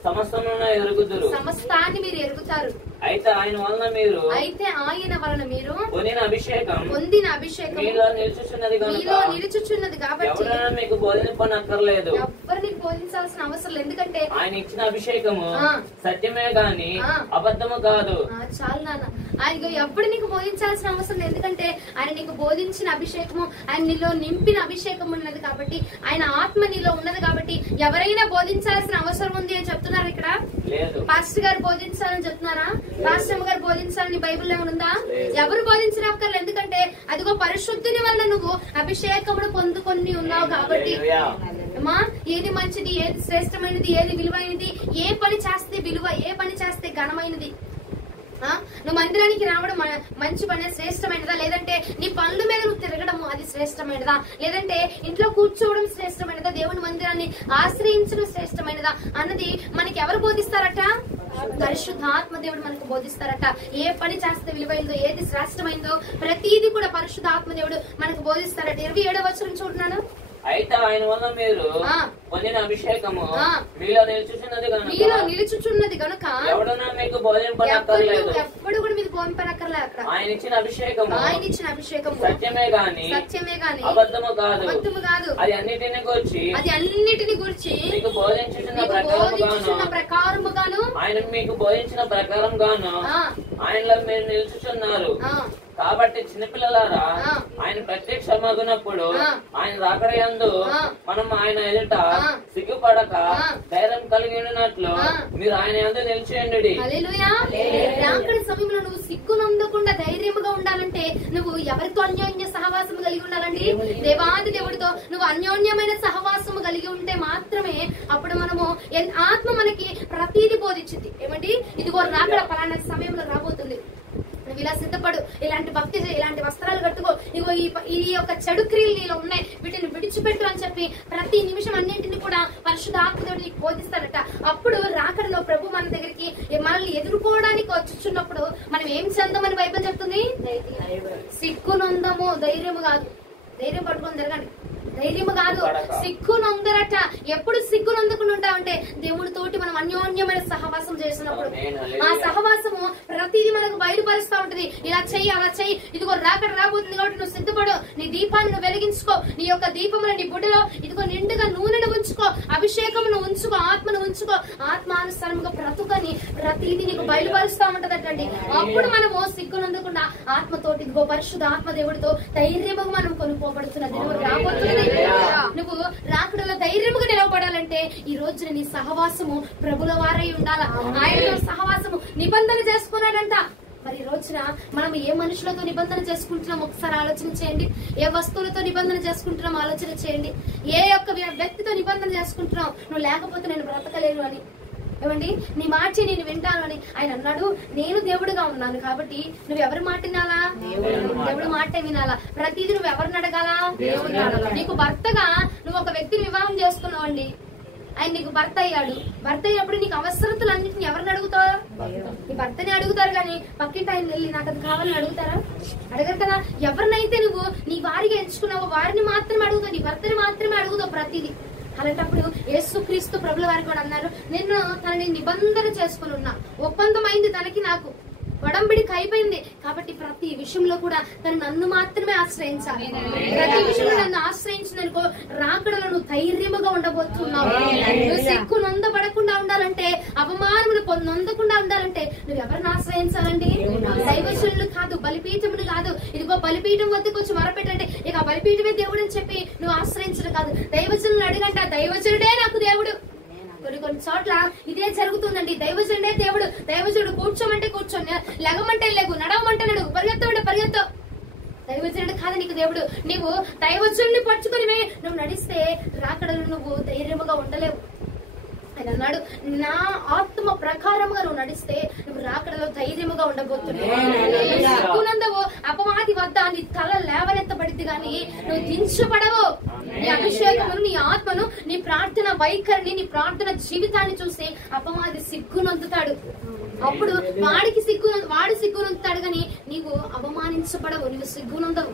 సమస్తాన్ని మీరు ఎరుగుతారు. సమస్తాన్ని మీరు ఎరుగుతారు. అయితే ఆయన వలన మీరు పొందిన అభిషేకం మీలో నిలుచుచున్నది కాబట్టి ఎవరైనా మీకు బోధింపనక్కర్లేదు. ఎవరు నీకు బోధించాల్సిన అవసరం లేదు. ఎందుకంటే ఆయన ఇచ్చిన అభిషేకము సత్యమే గాని అబద్ధము కాదు. చాలు నాన్న, ఆయన ఎప్పుడు నీకు బోధించాల్సిన అవసరం లేదు. ఎందుకంటే ఆయన నీకు బోధించిన అభిషేకము, ఆయన నీలో నింపిన అభిషేకం ఉన్నది కాబట్టి, ఆయన ఆత్మ నీలో ఉన్నది కాబట్టి ఎవరైనా బోధించాల్సిన అవసరం ఉంది అని చెప్తున్నారు ఇక్కడ? లేదు. పాస్టర్ గారు బోధించాలని చెప్తున్నారా? పాస్టర్ గారు బోధించాలని బైబిల్ ఏమైనా ఉందా? ఎవరు బోధించనక్కర్లేదు. ఎందుకంటే అదిగో పరిశుద్ధుని వల్ల నువ్వు అభిషేకమును పొందుకొని ఉన్నావు కాబట్టి. అమ్మా, ఏది మంచిది, ఏది శ్రేష్టమైనది, ఏది విలువైనది, ఏ పని చేస్తే విలువ, ఏ పని చేస్తే ఘనమైనది? నువ్వు మందిరానికి రావడం మంచి పని శ్రేష్టమైనదా? లేదంటే నీ పనుల మీద నువ్వు తిరగడం అది శ్రేష్టమైనదా? లేదంటే ఇంట్లో కూర్చోవడం శ్రేష్టమైనదా? దేవుని మందిరాన్ని ఆశ్రయించడం శ్రేష్టమైనదా అన్నది మనకి ఎవరు బోధిస్తారట? పరిశుద్ధాత్మ దేవుడు మనకు బోధిస్తారట. ఏ పని చేస్తే విలువైందో, ఏది శ్రేష్టమైందో ప్రతిదీ కూడా పరిశుద్ధాత్మ దేవుడు మనకు బోధిస్తారట. 27వ వచనం చూడండి. అయితే ఆయన వల్ల మీరు పొందిన అభిషేకము మీలో నిలుచుచున్నది కనుక ఎవడన్నా మీకు బోధింపనక్కర్లేదు. ఎప్పుడు కూడా మీకు బోధింపనక్కర్లేదు. అక్కడ ఆయన ఇచ్చిన అభిషేకము సత్యమే గాని అబద్ధము కాదు. అది అన్నిటిని గురించి మీకు బోధించిన ప్రకారముగాను ఆయన మీకు బోధించిన ప్రకారం గాను ఆయనలో మీరు నిలుచుచున్నారు. కాబట్టి చిన్నపిల్లలారా, ఆయన ప్రత్యక్షమగునప్పుడు ఆయన రాకడయందు మనం ఆయన ఎదుట సిగ్గుపడక ధైర్యం కలిగి ఉన్నట్లు మీరు ఆయన యందు నిలిచేయండి. రాకడ సమయంలో నువ్వు సిగ్గునందకుండా ధైర్యముగా ఉండాలంటే నువ్వు ఎవరితో అన్యోన్య సహవాసము కలిగి ఉండాలండి? దేవాది దేవుడితో నువ్వు అన్యోన్యమైన సహవాసము కలిగి ఉంటే మాత్రమే అప్పుడు మనము ఆత్మ మనకి ప్రతిదీ బోధించింది. ఏమండి, ఇదిగో రాకడ పలానా సమయంలో రాబోతుంది, నువ్వు ఇలా సిద్ధపడు, ఇలాంటి భక్తి, ఇలాంటి వస్త్రాలు కట్టుకో, ఇగో ఈ యొక్క చెడు క్రియలు నీలో ఉన్నాయి, వీటిని విడిచిపెట్టు అని చెప్పి ప్రతి నిమిషం అన్నింటినీ కూడా పరిశుద్ధాత్మదేవుడు నీకు బోధిస్తాడట. అప్పుడు రాకడలో ప్రభు మన దగ్గరికి మనల్ని ఎదుర్కోవడానికి వచ్చుచున్నప్పుడు మనం ఏం చేద్దామని బైబిల్ చెప్తుంది? సిగ్గునొందము, ధైర్యము కాదు. ధైర్యం పట్టుకొని జరగండి, ధైర్యము కాదు, సిగ్గునొందరట. ఎప్పుడు సిగ్గునొందకుండా ఉంటామంటే దేవుడితోటి మనం అన్యోన్యమైన సహవాసం చేసినప్పుడు. ఆ సహవాసము ప్రతిదీ మనకు బయలుపరుస్తూ ఉంటది. ఇలా చెయ్యి, అలా చెయ్యి, ఇదిగో రాకడ రాబోతుంది కాబట్టి నువ్వు సిద్ధపడు, నీ దీపాన్ని నువ్వు వెలిగించుకో, నీ యొక్క దీపమును నీ బుడ్డలో ఇదిగో నిండుగా నూనెను ఉంచుకో, అభిషేకమును ఉంచుకో, ఆత్మను ఉంచుకో, ఆత్మానుసారముగా బ్రతుకని ప్రతిదీ నీకు బయలుపరుస్తూ ఉంటదటండి. అప్పుడు మనము సిగ్గునందకుండా ఆత్మతోటి ఇదిగో పరిశుద్ధ ఆత్మ దేవుడితో ధైర్యముగా మనం కొనుక్కోబడుతున్న దినము రాబోతున్నది. నువ్వు రాకడలో ధైర్యముగా నిలవబడాలంటే ఈ రోజున నీ సహవాసము ప్రభుల వారై ఉండాలా. ఆయనతో సహవాసము నిబంధన చేసుకున్నాడంట. మరి ఈ రోజున మనం ఏ మనుషులతో నిబంధన చేసుకుంటున్నాం ఒకసారి ఆలోచన చేయండి. ఏ వస్తువులతో నిబంధన చేసుకుంటున్నాం ఆలోచన చేయండి. ఏ యొక్క వ్యక్తితో నిబంధన చేసుకుంటున్నాం, నువ్వు లేకపోతే నేను బ్రతకలేను అని. ఏమండి, నీ మాట నేను వింటాను అని ఆయన అన్నాడు. నేను దేవుడుగా ఉన్నాను కాబట్టి నువ్వు ఎవరి మాట వినాలా? దేవుడి మాట వినాలా. ప్రతిదీ నువ్వు ఎవరిని అడగాలా? దేవుడిని అడగాల. నీకు భర్తగా నువ్వు ఒక వ్యక్తిని వివాహం చేసుకున్నావు అండి, ఆయన నీకు భర్త అయ్యాడు. భర్త అయ్యేప్పుడు నీకు అవసరతలు అన్నింటిని ఎవరిని అడుగుతావు? నీ భర్తని అడుగుతారు కానీ పక్కింటి ఆయన వెళ్ళి నాకు అది కావాలని అడుగుతారా? అడగరు కదా. ఎవరినైతే నువ్వు నీ వారిగా ఎంచుకున్నావో వారిని మాత్రమే అడుగుతావు, నీ భర్తని మాత్రమే అడుగుతావు ప్రతిదీ. అలాంటప్పుడు యేసుక్రీస్తు ప్రభుల వారు కూడా అన్నారు, నేను తనని నిబంధన చేసుకుని ఉన్నా, ఒప్పందం అయింది తనకి నాకు, ఒడంబడిక అయిపోయింది కాబట్టి ప్రతి విషయంలో కూడా తను నన్ను మాత్రమే ఆశ్రయించాలి. ప్రతి విషయంలో నన్ను ఆశ్రయించిననుకో రాకడలో నువ్వు ధైర్యముగా ఉండబోతున్నావు. నువ్వు సిగ్గు నొందబడకుండా ఉండాలంటే, అవమానములు నొందకుండా ఉండాలంటే నువ్వు ఎవరిని ఆశ్రయించాలండి? దైవజనులు కాదు, బలిపీఠములు కాదు. ఇదిగో బలిపీఠం వద్దకు వచ్చి మొరపెట్టంటే ఇక బలిపీఠమే దేవుడు అని చెప్పి నువ్వు ఆశ్రయించడం కాదు. దైవజనులు అడిగంట, దైవజనుడే నాకు దేవుడు. కొన్ని చోట్ల ఇదే జరుగుతుందండి. దైవజనుడే దేవుడు. దైవజనుడు కూర్చోమంటే కూర్చోని, లెగమంటే లెగు, నడవమంటే నడువు, పరిగెత్తమంటే పరిగెత్తు. దైవజనుడు కాదు నీకు దేవుడు. నీవు దైవజనుడిని పట్టుకుని నువ్వు నడిస్తే రాకడలు నువ్వు ధైర్యముగా ఉండలేవు. ఆయన అన్నాడు, నా ఆత్మ ప్రకారముగా నువ్వు నడిస్తే నువ్వు రాకడలో ధైర్యముగా ఉండబోతున్నావు. అపవాది వద్ద నీ తల లేవనెత్తబడింది గాని నువ్వు దించబడవు. నీ అభిషేకమును, నీ ఆత్మను, నీ ప్రార్థన వైఖరిని, నీ ప్రార్థన జీవితాన్ని చూసి అపవాది సిగ్గునొందుతాడు. అప్పుడు వాడు సిగ్గునొందుతాడు గాని నీవు అవమానించబడవు, నువ్వు సిగ్గునొందవు.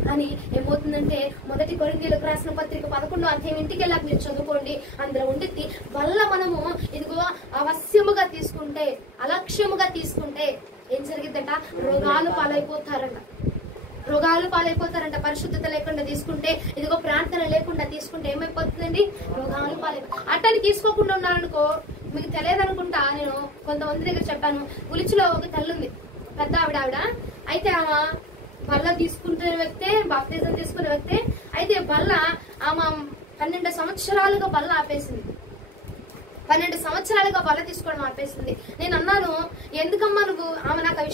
కానీ ఏమవుతుందంటే 1 కొరింథీయులకు రాసిన పత్రిక 11వ అధ్యాయం ఇంటికి వెళ్ళాక మీరు చదువుకోండి, అందులో ఉండిద్ది. వల్ల మనము ఇదిగో అవశ్యముగా తీసుకుంటే, అలక్ష్యముగా తీసుకుంటే ఏం జరిగిద్దంట? రోగాలు పాలైపోతారంట. రోగాలు పాలైపోతారంట. పరిశుద్ధత లేకుండా తీసుకుంటే, ఇదిగో ప్రార్థన లేకుండా తీసుకుంటే ఏమైపోతుందండి? రోగాలు పాలైపోతాయి. అట్టని తీసుకోకుండా ఉన్నారనుకో, మీకు తెలియదు అనుకుంటా, నేను కొంతమంది దగ్గర చెప్పాను. ఉలిచిలో ఒక తల్లి ఉంది, పెద్ద ఆవిడ. అయితే ఆమె బల్ల తీసుకుంటున్న వ్యక్తే, బాప్తిజం తీసుకునే వ్యక్తే. అయితే బల్ల ఆమె 12 సంవత్సరాలుగా బల్ల ఆపేసింది. 12 సంవత్సరాలుగా బల్ల తీసుకోవడం ఆపేసింది. నేను అన్నాను, ఎందుకమ్మా నువ్వు? ఆమె నాకు ఆ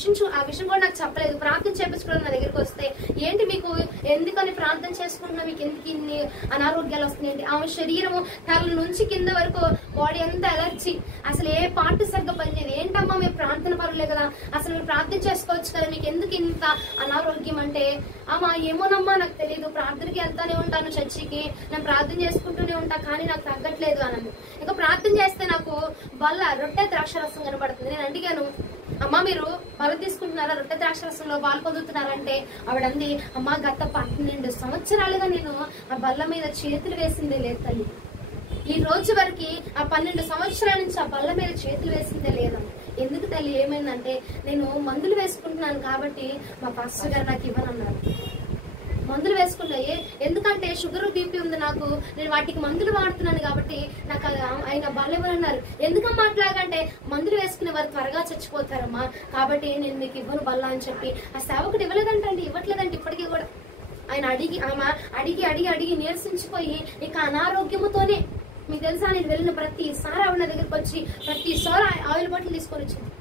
విషయం కూడా నాకు చెప్పలేదు. ప్రార్థన చేపించుకోవడం నా దగ్గరికి వస్తే, ఏంటి మీకు ఎందుకని ప్రార్థన చేసుకుంటున్నా, మీకు ఎందుకు ఇన్ని అనారోగ్యాలు వస్తున్నాయండి? ఆమె శరీరము తల నుంచి కింద వరకు బాడీ అంతా ఎలర్జీ, అసలు ఏ పార్ట్ సరిగ్గా పనిచేయదు. ఏంటమ్మా మీరు ప్రార్థన పరులే కదా, అసలు మీరు ప్రార్థన చేసుకోవచ్చు కదా, మీకు ఎందుకు ఇంత అనారోగ్యం అంటే, ఆమె ఏమోనమ్మా నాకు తెలియదు, ప్రార్థనకి వెళ్తానే ఉంటాను, చర్చికి నేను ప్రార్థన చేసుకుంటూనే ఉంటా, కానీ నాకు తగ్గట్లేదు అన్నది. ఇక ప్రార్థన చేస్తే నాకు బల్ల రొట్టె ద్రాక్షరసం కనబడుతుంది. నేను అడిగాను, అమ్మా మీరు బల్ల తీసుకుంటున్నారా, రొట్టె ద్రాక్షరసంలో పాలు పొందుతున్నారంటే ఆవిడ అంది, అమ్మా గత 12 సంవత్సరాలుగా నేను ఆ బల్ల మీద చేతులు వేసిందే లేదు తల్లి. ఈ రోజు వరకు ఆ 12 సంవత్సరాల నుంచి ఆ బల్ల మీద చేతులు వేసిందే లేదమ్మా. ఎందుకు తల్లి, ఏమైందంటే నేను మందులు వేసుకుంటున్నాను కాబట్టి మా పాస్టర్ గారు నాకు ఇవ్వనన్నారు. మందులు వేసుకున్నాయి, ఎందుకంటే షుగర్ బీపీ ఉంది నాకు, నేను వాటికి మందులు వాడుతున్నాను కాబట్టి నాకు ఆయన బల్లెవరన్నారు. ఎందుకమ్మా అట్లాగంటే, మందులు వేసుకునే వారు త్వరగా చచ్చిపోతారమ్మా, కాబట్టి నేను మీకు ఇవ్వను బల్ల అని చెప్పి ఆ సేవకుడు ఇవ్వలేదంటండి, ఇవ్వట్లేదంటే ఇప్పటికీ కూడా. ఆయన ఆమె అడిగి నీరసించిపోయి ఇక అనారోగ్యముతోనే, మీకు తెలుసా, నేను వెళ్ళిన ప్రతిసారి ఆవిడ దగ్గరికి వచ్చి ప్రతిసారి ఆయిల్ బాటిల్ తీసుకొని వచ్చింది.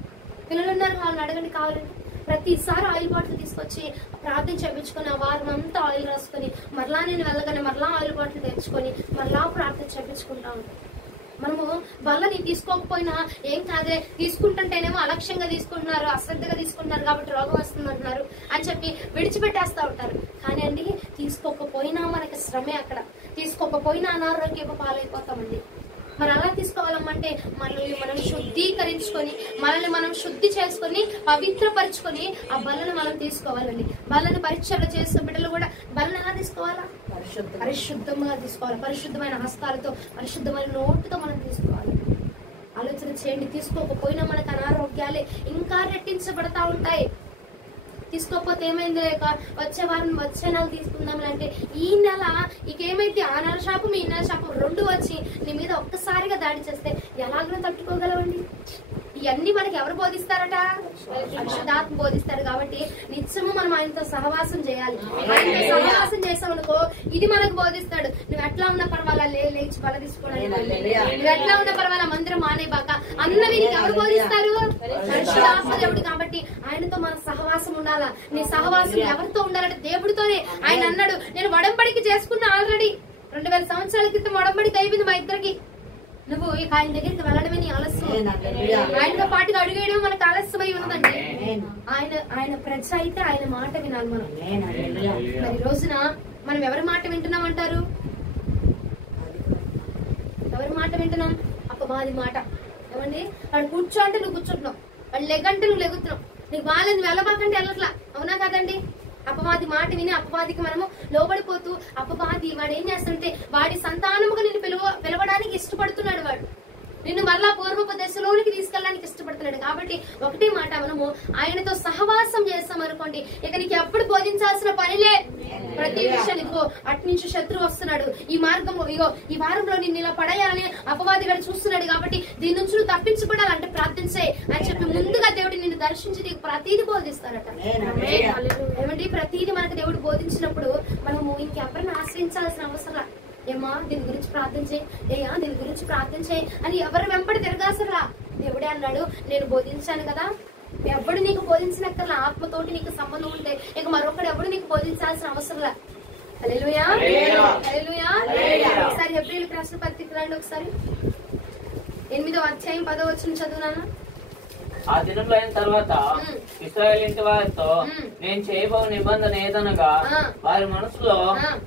పిల్లలు ఉన్నారు, వాళ్ళని అడగండి కావాలండి. ప్రతిసారి ఆయిల్ బాటిల్ తీసుకొచ్చి ప్రార్థన చేయించుకొని ఆ వారం అంతా ఆయిల్ రాసుకొని మరలా నేను వెళ్ళగానే మరలా ఆయిల్ బాటిల్ తెచ్చుకొని మరలా ప్రార్థన చేయించుకుంటా ఉంటాం. మనము బల్లని తీసుకోకపోయినా ఏం కాదే, తీసుకుంటుంటేనేమో అలక్ష్యంగా తీసుకుంటున్నారు, అశ్రద్ధగా తీసుకుంటున్నారు కాబట్టి రోగం వస్తుంది అంటున్నారు అని చెప్పి విడిచిపెట్టేస్తా ఉంటారు. కానీ అండి తీసుకోకపోయినా మనకి శ్రమే, అక్కడ తీసుకోకపోయినా అనారోగ్యం పాలైపోతామండి. మరి అలా తీసుకోవాలమ్మంటే మనల్ని మనం శుద్ధీకరించుకొని, మనల్ని మనం శుద్ధి చేసుకొని పవిత్రపరచుకొని ఆ బల్లను మనం తీసుకోవాలండి. బల్లను పరిచర్య చేసే బిడ్డలు కూడా బల్లను ఎలా తీసుకోవాలా? పరిశుద్ధంగా తీసుకోవాలి. పరిశుద్ధమైన హస్తాలతో, పరిశుద్ధమైన నోటుతో మనం తీసుకోవాలి. ఆలోచన చేయండి. తీసుకోకపోయినా మనకు అనారోగ్యాలే ఇంకా రెట్టించబడతా ఉంటాయి. తీసుకోకపోతే ఏమైంది, వచ్చే వారం వచ్చే నెల తీసుకుందాం అంటే ఈ నెల ఇకేమైతే ఆ నెల శాపం ఈ నెల శాపం 2 వచ్చి నీ మీద ఒక్కసారిగా దాడి చేస్తే ఎలాగో తట్టుకోగలవండి? ఇవన్నీ మనకి ఎవరు బోధిస్తారట? పరిశుద్ధాత్మ బోధిస్తారు. కాబట్టి నిత్యము మనం ఆయనతో సహవాసం చేయాలి. ఆయనతో సహవాసం చేసామనుకో ఇది మనకు బోధిస్తాడు. నువ్వు ఎట్లా ఉన్న పర్వాలా, లేచి బల తీసుకోవడానికి, నువ్వు ఎట్లా ఉన్న పర్వాలా, మందిరం మానేబాక అన్నవి నీకు ఎవరు బోధిస్తారు? పరిశుద్ధాత్మ దేవుడు. కాబట్టి ఆయనతో మన సహవాసం ఉండాలా. నీ సహవాసం ఎవరితో ఉండాలంటే దేవుడితోనే. ఆయన అన్నాడు, నేను ఒడంబడికి చేసుకున్నా ఆల్రెడీ 2000 సంవత్సరాల క్రితం ఒడంబడికి అయిపోయింది మా ఇద్దరికి. నువ్వు ఇక ఆయన దగ్గరికి వెళ్ళడమే నీ ఆలస్యం. ఆయనతో పాటుగా అడుగేయడం మనకు ఆలస్యమై ఉన్నదండి. ఆయన ప్రజ అయితే ఆయన మాట వినాలి మనం. మరి రోజున మనం ఎవరి మాట వింటున్నాం అంటారు? ఎవరి మాట వింటున్నాం? అపవాది మాట. ఏమండి, వాడు కూర్చో అంటే నువ్వు కూర్చుంటున్నావు, వాడు లెగంటే నువ్వు లెగుతున్నావు, నీకు బాగాలేదు నువ్వు వెళ్ళబాకంటే వెళ్ళట్లా. అవునా కాదండి? అపవాది మాట విని అపవాదికి మనము లోబడిపోతూ, అపవాది వాడు ఏం చేస్తుంటే వాడి సంతానముగా నిన్ను పిలవడానికి ఇష్టపడుతున్నాడు. వాడు నిన్ను మరలా పూర్వపు దశలోనికి తీసుకెళ్ళడానికి ఇష్టపడుతున్నాడు. కాబట్టి ఒకటే మాట, మనము ఆయనతో సహవాసం చేస్తాం అనుకోండి, ఇక నీకు ఎప్పుడు బోధించాల్సిన పనిలే. ప్రతి విషయం ఇదిగో అటు నుంచి శత్రువు వస్తున్నాడు, ఈ మార్గంలో ఇగో ఈ వారంలో నిన్ను ఇలా పడేయాలని అపవాది గారు చూస్తున్నాడు. కాబట్టి దీని నుంచి నువ్వు తప్పించబడాలంటే ప్రార్థించే అని చెప్పి ముందుగా దేవుడు నిన్ను దర్శించి నీకు ప్రతీది బోధిస్తాడట. ఏమండి, ప్రతీది మనకు దేవుడు బోధించినప్పుడు మనము ఇంకెవరిని ఆశ్రయించాల్సిన అవసరం. ఏమా దీని గురించి ప్రార్థన చేయి, ఏయా దీని గురించి ప్రార్థన చేయి అని ఎవరు వెంబడి తిరగాసరా. దేవుడే అన్నాడు, నేను బోధించాను కదా, ఎవడు నీకు బోధించినక్కర్లా. ఆత్మతోటి నీకు సంబంధం ఉంటే ఇక మరొకడు ఎవడు నీకు బోధించాల్సిన అవసరంలా. హల్లెలూయా, హల్లెలూయా. ఒకసారి హెబ్రీయులకు రాసిన పత్రిక రండి, ఒకసారి 8వ అధ్యాయం 10వ వచనం చదువునానా. ఆ దినంలో అయిన తర్వాత ఇశ్రాయేలు ఇంటి వారితో నేను చేయబో నిబంధన ఏదనగా, వారి మనసులో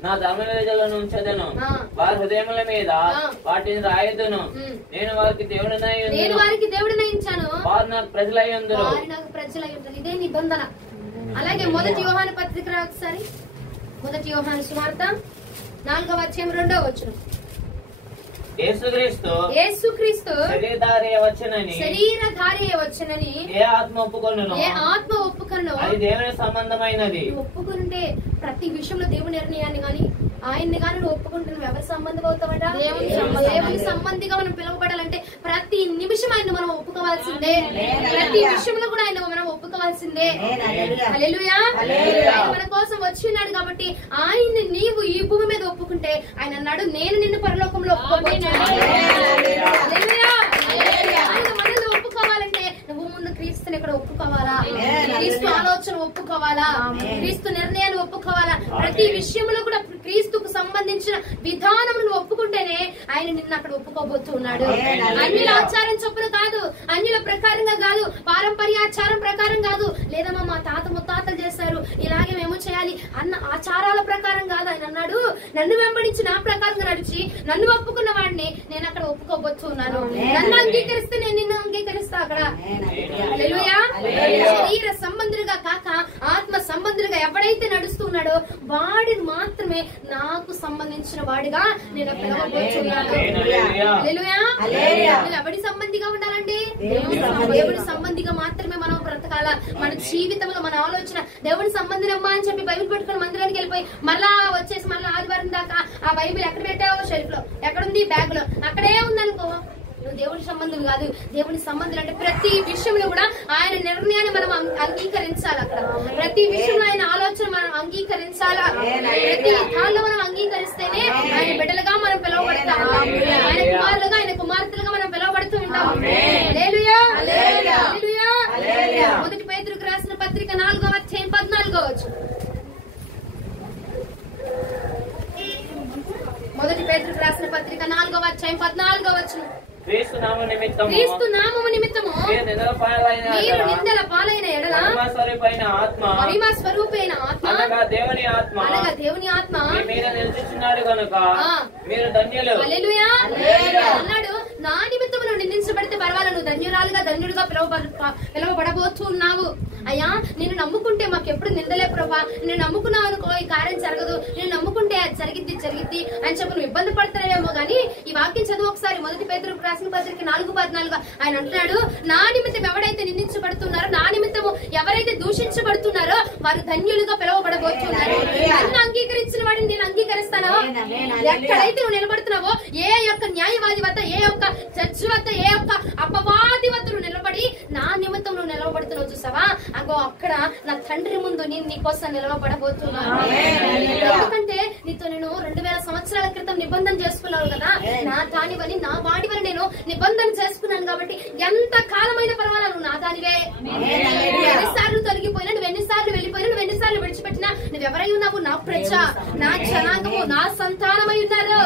నా ధర్మవేదలను ఉంచదను, వారి హృదయముల మీద వాటిని రాయదును, నేను వారికి దేవుడినయించాను, వారు నాకు ప్రజలయ్యుందురు. ఇదే నిబంధన. అలాగే మొదటి యోహాను పత్రిక ఒకసారి మొదటి యోహాను సువార్త 4వ అధ్యాయం 2వ వచనం. యేసుక్రీస్తు శరీరధారి వచ్చనని ఏ ఆత్మ ఒప్పుకొనునో అది దేవుని సంబంధమైనది. ఒప్పుకుంటే ప్రతి విషయంలో దేవుని నిర్ణయాన్ని గాని ఆయన్ని గాని నువ్వు ఒప్పుకుంటున్నావు, ఎవరి సంబంధం అవుతావట? దేవుని సంబంధిగా మనం పిలువబడాలంటే ప్రతి నిమిషం ఆయన మనం ఒప్పుకోవాల్సిందే. ప్రతి విషయంలో కూడా ఆయన మనం ఒప్పుకోవాల్సిందే. హల్లెలూయా. ఆయన మన కోసం వచ్చినాడు కాబట్టి ఆయన్ని నీవు ఈ భూమి మీద ఒప్పుకుంటే ఆయన అన్నాడు, నేను నిన్ను పరలోకంలో ఒప్పుకోబోతున్నాను. హల్లెలూయా. ఆయన మనల్ని ఒప్పుకోవాలంటే నువ్వు ముందు క్రీస్తుని ఇక్కడ ఒప్పుకోవాలా, క్రీస్తు ఆలోచన ఒప్పుకోవాలా, క్రీస్తు నిర్ణయాన్ని ఒప్పుకోవాలా. ప్రతి విషయంలో కూడా క్రీస్తుకు సంబంధించిన విధానం నువ్వు ఒప్పుకుంటేనే ఆయన నిన్ను అక్కడ ఒప్పుకోబోతున్నాడు. అన్యుల ఆచారం చొప్పున కాదు, అన్యుల ప్రకారంగా కాదు, పారంపర్యాచారం ప్రకారం కాదు, లేదా మా తాత ముత్తాతలు చేశారు ఇలాగే మేము చేయాలి అన్న ఆచారాల ప్రకారం కాదు. ఆయన అన్నాడు, నన్ను వెంబడించి నా ప్రకారంగా నడిచి నన్ను ఒప్పుకున్న వాడిని నేను అక్కడ ఒప్పుకోబోతున్నాను. నన్ను అంగీకరిస్తే నేను నిన్ను అంగీకరిస్తా అక్కడ. హల్లెలూయా. శరీర సంబంధులుగా కాక ఆత్మ సంబంధులుగా ఎవడైతే నడుస్తున్నాడో వాడిని మాత్రమే నాకు సంబంధించిన వాడిగా నేను పిలవబోతున్నాను. ఎవడి సంబంధిగా ఉండాలండి? దేవుడి సంబంధిగా మాత్రమే మనం బ్రతకాల. మన జీవితంలో మన ఆలోచన దేవుడి సంబంధమా అని చెప్పి బైబిల్ పెట్టుకుని మందిరానికి వెళ్ళిపోయి మళ్ళా వచ్చేసి మళ్ళీ ఆదివారం దాకా ఆ బైబిల్ ఎక్కడ పెట్టావో షెల్ఫ్ లో, ఎక్కడుంది బ్యాగ్ లో, అక్కడే ఉందనుకో, నువ్వు దేవుడి సంబంధం కాదు. దేవుడి సంబంధం అంటే ప్రతి విషయంలో కూడా ఆయన నిర్ణయాన్ని మనం అంగీకరించాలి. అక్కడ ప్రతి విషయంలో ఆయన ఆలోచన మనం అంగీకరించాలా. ప్రతి దానిలో మనం అంగీకరిస్తేనే ఆయన బిడ్డలుగా మనం పిలువబడతాము, ఆయన కుమారులుగా ఆయన కుమార్తెలుగా మనం పిలువబడుతూ ఉంటాము. హల్లెలూయా. హల్లెలూయా. మొదటి పేతురుకు రాసిన పత్రిక 4వ అధ్యాయం 14వ వచనం. మొదటి పేతురుకు రాసిన పత్రిక 4వ అధ్యాయం 14వ వచనం. క్రీస్తు నామము నిమిత్తము మీరు నిందల పాలైన ఎడల మహిమ స్వరూపైన ఆత్మ అనగా దేవుని ఆత్మ మీద నిలిచిచున్నాడు కనుక మీరు ధన్యులు. హల్లెలూయా. అన్నాడు, నా నిమిత్తము నువ్వు నిందించబడితే పర్వాలేదు, నువ్వు ధన్యురాలుగా ధన్యుడిగా పిలువబడబోతున్నావు. అయ్యా నిన్ను నమ్ముకుంటే మాకు ఎప్పుడు నిందలే ప్రభా, నేను నమ్ముకున్నావు అనుకో ఈ కార్యం జరగదు, నేను నమ్ముకుంటే అది జరిగిద్ది అని చెప్పి నువ్వు ఇబ్బంది పడతావేమో గానీ ఈ వాక్యం చదువు ఒకసారి. మొదటి పేతురుకు రాసిన పత్రిక 4:14 ఆయన అంటున్నాడు, నా నిమిత్తం ఎవరైతే నిందించబడుతున్నారో, నా నిమిత్తము ఎవరైతే దూషించబడుతున్నారో వారు ధన్యులుగా పిలువబడబోతున్నారు. నన్ను అంగీకరించిన వాడిని నేను అంగీకరిస్తానో, ఎక్కడైతే నువ్వు నిలబడుతున్నావో ఏ యొక్క న్యాయవాది వద్ద, ఏ యొక్క జడ్జి వద్ద, ఏ యొక్క అపవాది వద్ద నువ్వు నిలబడి నా నిమిత్తం నువ్వు నిలవబడుతున్నావు చూసావా, అగో అక్కడ నా తండ్రి ముందు నేను నీకోసం నిలవబడబోతున్నాను. ఎందుకంటే నీతో నేను 2000 సంవత్సరాల క్రితం నిబంధన చేసుకున్నావు కదా, నా దానివని నా వాడివని నేను నిబంధన చేసుకున్నాను కాబట్టి ఎంత కాలమైన పర్వాలేదు నువ్వు నా దానివే. ఎన్నిసార్లు తొలగిపోయినా, నువ్వు ఎన్నిసార్లు వెళ్ళిపోయినా, నువ్వు ఎన్నిసార్లు విడిచిపెట్టినా నువ్వెవరై ఉన్నావు? నా ప్రజ, నా జనాంగము, నా సంతానమై ఉన్నారు.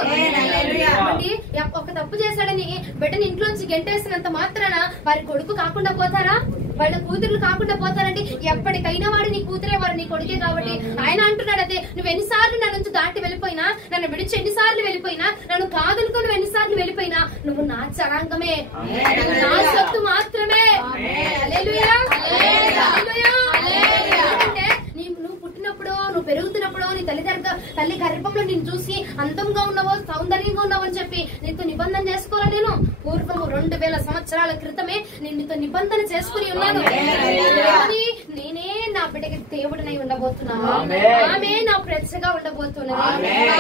ఒక తప్పు చేశాడని బిడ్డని ఇంట్లోంచి గెంటేసినంత మాత్రాన వారి కొడుకు కాకుండా పోతారా? వాళ్ళ కూతురులు కాకుండా పోతారండి. ఎప్పటికైనా వాడు నీ కూతురే, వాడు నీ కొడుకే. కాబట్టి ఆయన అంటున్నాడు, అదే నువ్వు ఎన్నిసార్లు నా నుంచి దాటి వెళ్ళిపోయినా, నన్ను విడిచి ఎన్నిసార్లు వెళ్ళిపోయినా, నన్ను కాదనుకో నువ్వు ఎన్నిసార్లు వెళ్ళిపోయినా నువ్వు నా జనాంగమే, నా సొత్తు మాత్రమే. హల్లెలూయా. ఎందుకంటే నువ్వు పుట్టినప్పుడు, నువ్వు పెరుగుతున్నప్పుడు నీ తల్లి గర్భంలో నిన్ను చూసి అందంగా ఉన్నావో, సౌందర్యంగా ఉన్నావో అని చెప్పి నీతో నిబంధన చేసుకోవాలా? నేను పూర్వము 2000 సంవత్సరాల క్రితమే నీతో నిబంధన చేసుకుని ఉన్నాను. నేనే నా బిడ్డకి దేవుడినై ఉండబోతున్నాను, ఆమె నా ప్రజగా ఉండబోతున్నది,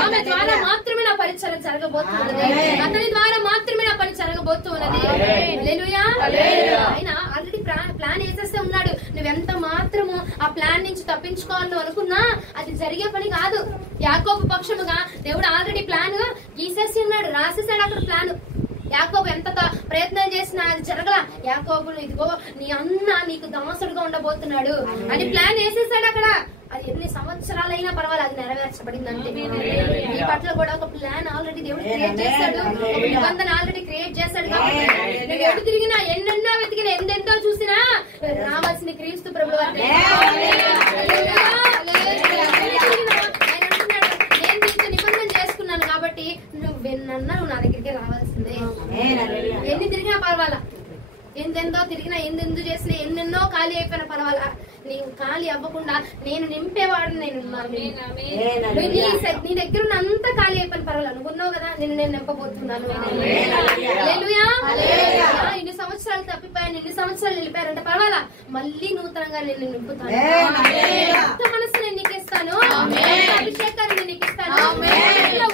ఆమె ద్వారా మాత్రమే నా పరిచయం జరగబోతున్నది, అతని ద్వారా మాత్రమే నా పని జరగబోతున్నది. హల్లెలూయా. ఆయన ఆల్రెడీ ప్లాన్ వేసేస్తే ఉన్నాడు. నువ్వెంత మాత్రము ఆ ప్లాన్ నుంచి తప్పించుకోవాలని అనుకున్నా అది జరిగే పని కాదు. యాకోబు పక్షముగా దేవుడు ఆల్రెడీ ప్లాన్ గీసేసి ఉన్నాడు, రాసేసాడు అక్కడ ప్లాన్. యాకోబు ఎంత ప్రయత్నం చేసినా అది జరగల. యాకోబు ఇదిగో నీ అన్న నీకు దాసుడుగా ఉండబోతున్నాడు అని ప్లాన్ వేసేసాడు అక్కడ. అది ఎన్ని సంవత్సరాలైనా పర్వాలేదు, అది నెరవేర్చబడింది అంతే. ఈ పట్ల కూడా ఒక ప్లాన్ ఆల్రెడీ దేవుడు క్రియేట్ చేశాడు, ఒక నిబంధన ఆల్రెడీ క్రియేట్ చేశాడు. కాబట్టి నువ్వు ఎటు తిరిగినా, ఎన్నెన్నో వెతికినా, ఎందెంతో చూసినా రావాల్సిన క్రీస్తు ప్రభువు వారు. నేను నీతో నిబంధన చేసుకున్నాను కాబట్టి నువ్వు నా దగ్గరికి రావాల్సిందే. ఎన్ని తిరిగినా పర్వాలా, ఎందెందో తిరిగినా ఎందెందు చేసినా ఎన్నెన్నో ఖాళీ అయిపోయిన పర్వాలా, నీవు ఖాళీ అవ్వకుండా నేను నింపేవాడు నేను నీ దగ్గర ఉన్న అంతా ఖాళీ అయిపోయిన పర్వాలా, నువ్వు ఉన్నావు కదా నేను నింపబోతున్నాను. హల్లెలూయా. ఇన్ని సంవత్సరాలు తప్పిపోయాను, ఇన్ని సంవత్సరాలు వెళ్ళిపోయారంటే పర్వాలా, మళ్ళీ నూతనంగా నేను నింపుతాను. కొత్త మనసు నేను నీకు ఇస్తాను, అభిషేకాన్ని నేను నీకు ఇస్తాను,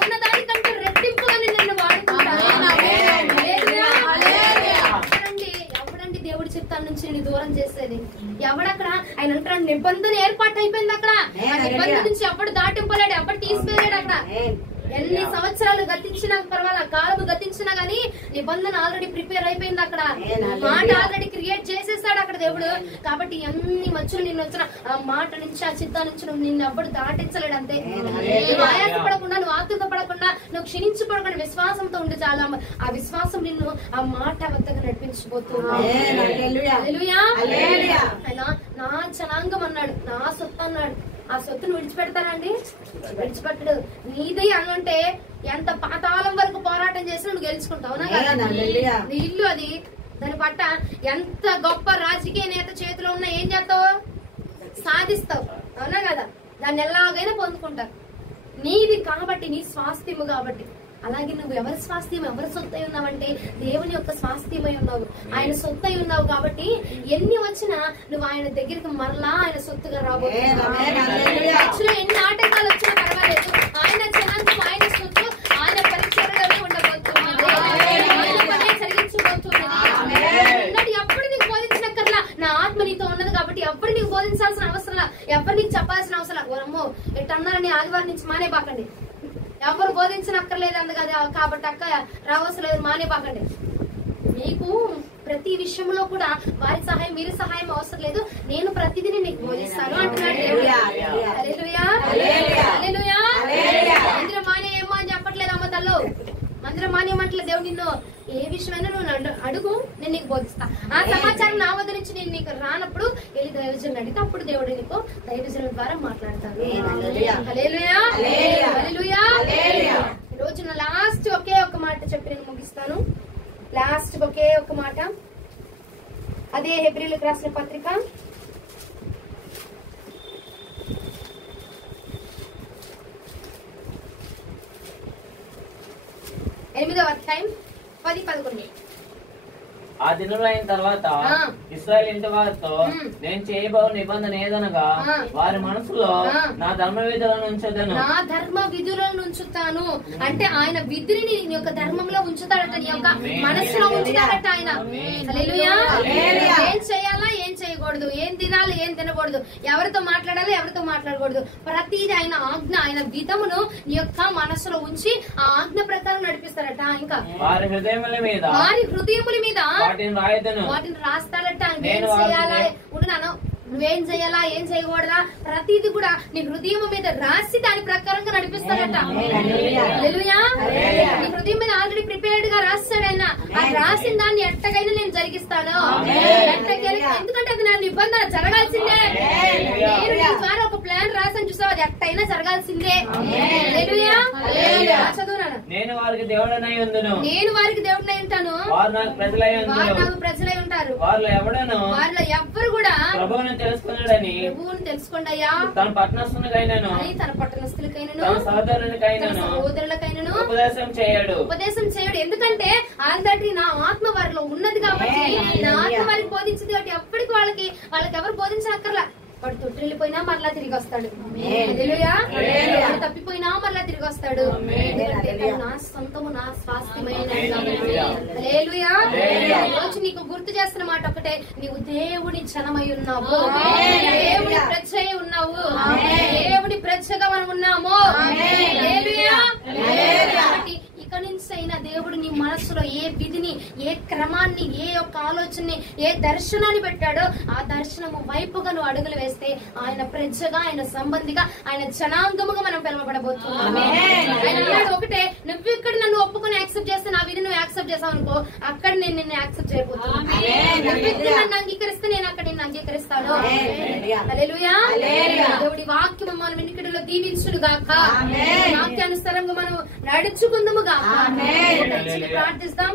ఉన్న దానికంటే రెట్టింపుగా నేను వాడుకుంటాను. ఎవడండి దేవుడి చిత్తాల నుంచి నేను దూరం చేసేది? ఎవడక్కడ? ఆయన అంటాడు నిబంధన ఏర్పాటు అయిపోయింది అక్కడ. ఆ నిబంధన నుంచి ఎప్పుడు దాటింపలేడు, ఎప్పుడు తీసిపోయాడు. అక్కడ ఎన్ని సంవత్సరాలు గతించినా పర్వాలా, కాలం గతించినా గానీ నిబంధన ఆల్రెడీ ప్రిపేర్ అయిపోయింది. అక్కడ మాట ఆల్రెడీ క్రియేట్ చేసేసాడు అక్కడ దేవుడు. కాబట్టి అన్ని మధ్యలో నిన్ను వచ్చిన ఆ మాట నుంచి, ఆ చిత్తా నుంచి నువ్వు నిన్ను ఎప్పుడు దాటించలేడు. అంతే. నువ్వు ఆయాసపడకుండా, నువ్వు ఆతుక పడకుండా, నువ్వు క్షీణించబడకుండా విశ్వాసంతో ఉండి చాలా. ఆ విశ్వాసం నిన్ను ఆ మాట వద్దకు నడిపించబోతున్నాడు. నా జనాంగం అన్నాడు, నా సొత్తు అన్నాడు. ఆ సొత్తును విడిచిపెడతానండి? విడిచిపెట్టడు. నీది అనంటే ఎంత పాతాళం వరకు పోరాటం చేసినా నువ్వు గెలుచుకుంటావు. నీ ఇల్లు అది, దాని పట్ల ఎంత గొప్ప రాజకీయ నేత చేతిలో ఉన్నా ఏం చేస్తావు? సాధిస్తావు. అవునా కదా? దాన్ని ఎలాగైనా పొందుకుంటారు. నీది కాబట్టి, నీ స్వాస్థ్యము కాబట్టి. అలాగే నువ్వు ఎవరి స్వాస్థ్యం, ఎవరి సొత్తై ఉన్నావంటే దేవుని యొక్క స్వాస్థ్యమై ఉన్నావు, ఆయన సొత్తై ఉన్నావు. కాబట్టి ఎన్ని వచ్చినా నువ్వు ఆయన దగ్గరికి మరలా ఆయన సొత్తుగా రాబోతున్నావు. ఎన్ని ఆటంకాలు వచ్చినా పర్వాలేదు, ఆయన జనాంగం, ఆయన సొత్తు, ఆయన పరిచర్యలోనే ఉండబోతున్నది, ఆయన పనే జరిగించబోతున్నది. ఎప్పుడు నీకు బోధించనక్కర్లా, నా ఆత్మ నీతో ఉన్నది కాబట్టి ఎప్పుడు నీకు బోధించాల్సిన అవసరం, ఎవరు నీకు చెప్పాల్సిన అవసరం. ఓరమ్మో ఎట్టన్నారని ఆదివారం నుంచి మానేబాకండి, ఎవరు బోధించనక్కర్లేదు అందు కదా కాబట్టి అక్క రావసలేదు మానేబాకండి. మీకు ప్రతి విషయంలో కూడా వారి సహాయం, మీరు సహాయం అవసరం లేదు, నేను ప్రతిదీ నీకు బోధిస్తాను అంటున్నాడు దేవుడు. హల్లెలూయా. హల్లెలూయా. మందిరం మానేయేమో అని చెప్పట్లేదు అమ్మ తల్లు, మందిరం మానేయమంటలే దేవుడు. నిన్ను ఏ విషయమైనా నువ్వు అడుగు, నేను నీకు బోధిస్తా. ఆ సమాచారం నా వద్ద నుంచి నేను నీకు రానప్పుడు వెళ్ళి దైవజనులు అడిగితే అప్పుడు దేవుడు నీకు దైవజనుల ద్వారా మాట్లాడతాడు. హల్లెలూయా. హల్లెలూయా. ఈ రోజు నా లాస్ట్ ఒకే ఒక మాట చెప్పి నేను ముగిస్తాను. లాస్ట్ ఒకే ఒక మాట, అదే హెబ్రీయులకు రాసిన పత్రిక 8వ అధ్యాయం 10-11. ఆ దినంలో అయిన తర్వాత ఇశ్రాయేలు ఇంటి వారితో నేను చేయబో నిబంధన ఏదనగా వారి మనసులో నా ధర్మ విధులను ఉంచదను. నా ధర్మ విధులను ఉంచుతాను అంటే ఆయన విధిని నీ యొక్క ధర్మంలో ఉంచుతాడట, నీ యొక్క మనసులో ఉంచుతాడట ఆయన. హల్లెలూయా. ఏం చేయాలా, ఏం చేయకూడదు, ఏం తినాలి, ఏం తినకూడదు, ఎవరితో మాట్లాడాలి, ఎవరితో మాట్లాడకూడదు, ప్రతిదీ ఆయన ఆజ్ఞ, ఆయన విధమును నీ యొక్క మనసులో ఉంచి ఆ ఆజ్ఞ ప్రకారం నడిపిస్తాడట. ఇంకా వారి హృదయముల మీద వాటిని రాస్తాడట. ఏం చేయాలా, ఉన్నాను నువ్వేం చేయాలా, ఏం చేయకూడదా, ప్రతిది కూడా నీ హృదయం మీద రాసి దాని ప్రకారంగా నడిపిస్తాడట. హల్లెలూయా. నీ హృదయం మీద ఆల్రెడీ ప్రిపేర్డ్ గా రాస్తాడు ఆయన. ఆ రాసిన దాన్ని ఎట్టగైనా నేను జరిగిస్తాను. ఎందుకంటే అది నా నిబంధన, జరగాల్సిందే. నేను నీ ద్వారా ఒక ప్లాన్ రాసాను చూసావు, అది ఎట్టయినా జరగాల్సిందే. హల్లెలూయా. చదువునా, నేను వారికి దేవుడనై ఉందును, నేను వారికి దేవుడనై ఉంటాను, వారు నాకు ప్రజలై ఉంటారు. వారిలో ఎవ్వరు కూడా ప్రభువును తెలుసుకున్నాడని, ప్రభువును తెలుసుకోండియా, తన పట్టణస్థునికైనను తన పట్టణస్థులకైనను తన సహోదరునికైనను ఉపదేశం చేయడు. ఎందుకంటే ఆల్రెడీ నా ఆత్మ వారిలో ఉన్నది కాబట్టి, నా ఆత్మ వారికి బోధించింది కాబట్టి ఎప్పటికి వాళ్ళకి ఎవరు బోధించక్కర్లా. వాడు తొట్టిల్లిపోయినా మరలా తిరిగి వస్తాడు. హల్లెలూయా. వాడు తప్పిపోయినా మరలా తిరిగి వస్తాడు. నా సొంతము, నా స్వాస్థ్యమైన. హల్లెలూయా. రోజు నీకు గుర్తు చేస్తున్న మాట ఒకటే, నీవు దేవుని జనమై ఉన్నావు, దేవుని ప్రజ ఉన్నావు, దేవుని ప్రజగా మనం ఉన్నాము. హల్లెలూయా. కాబట్టి ఇక నుంచి అయినా దేవుడు నీ మనసులో ఏ విధిని, ఏ క్రమాన్ని, ఏ యొక్క ఆలోచనని, ఏ దర్శనాన్ని పెట్టాడో ఆ దర్శనము వైపుగా నువ్వు అడుగులు వేస్తే ఆయన ప్రజగా, ఆయన సంబంధిగా, ఆయన జనాంగముగా మనం పిలువబడబోతున్నాం. ఆయన ఒకటే, నువ్వు ఇక్కడ నన్ను ఒప్పుకొని యాక్సెప్ట్ చేస్తే, నా విధి నువ్వు యాక్సెప్ట్ చేసావు అనుకో, అక్కడ నేను నిన్ను యాక్సెప్ట్ చేయబోతున్నాను. నన్ను అంగీకరిస్తే నేను అక్కడ నిన్ను అంగీకరిస్తాను. హల్లెలూయా. దేవుడి వాక్యం మన వినికిడిలో దీవించును గాక, వాక్యానుసారంగా మనం నడుచుకుందాముగా. ప్రార్థిస్తాం.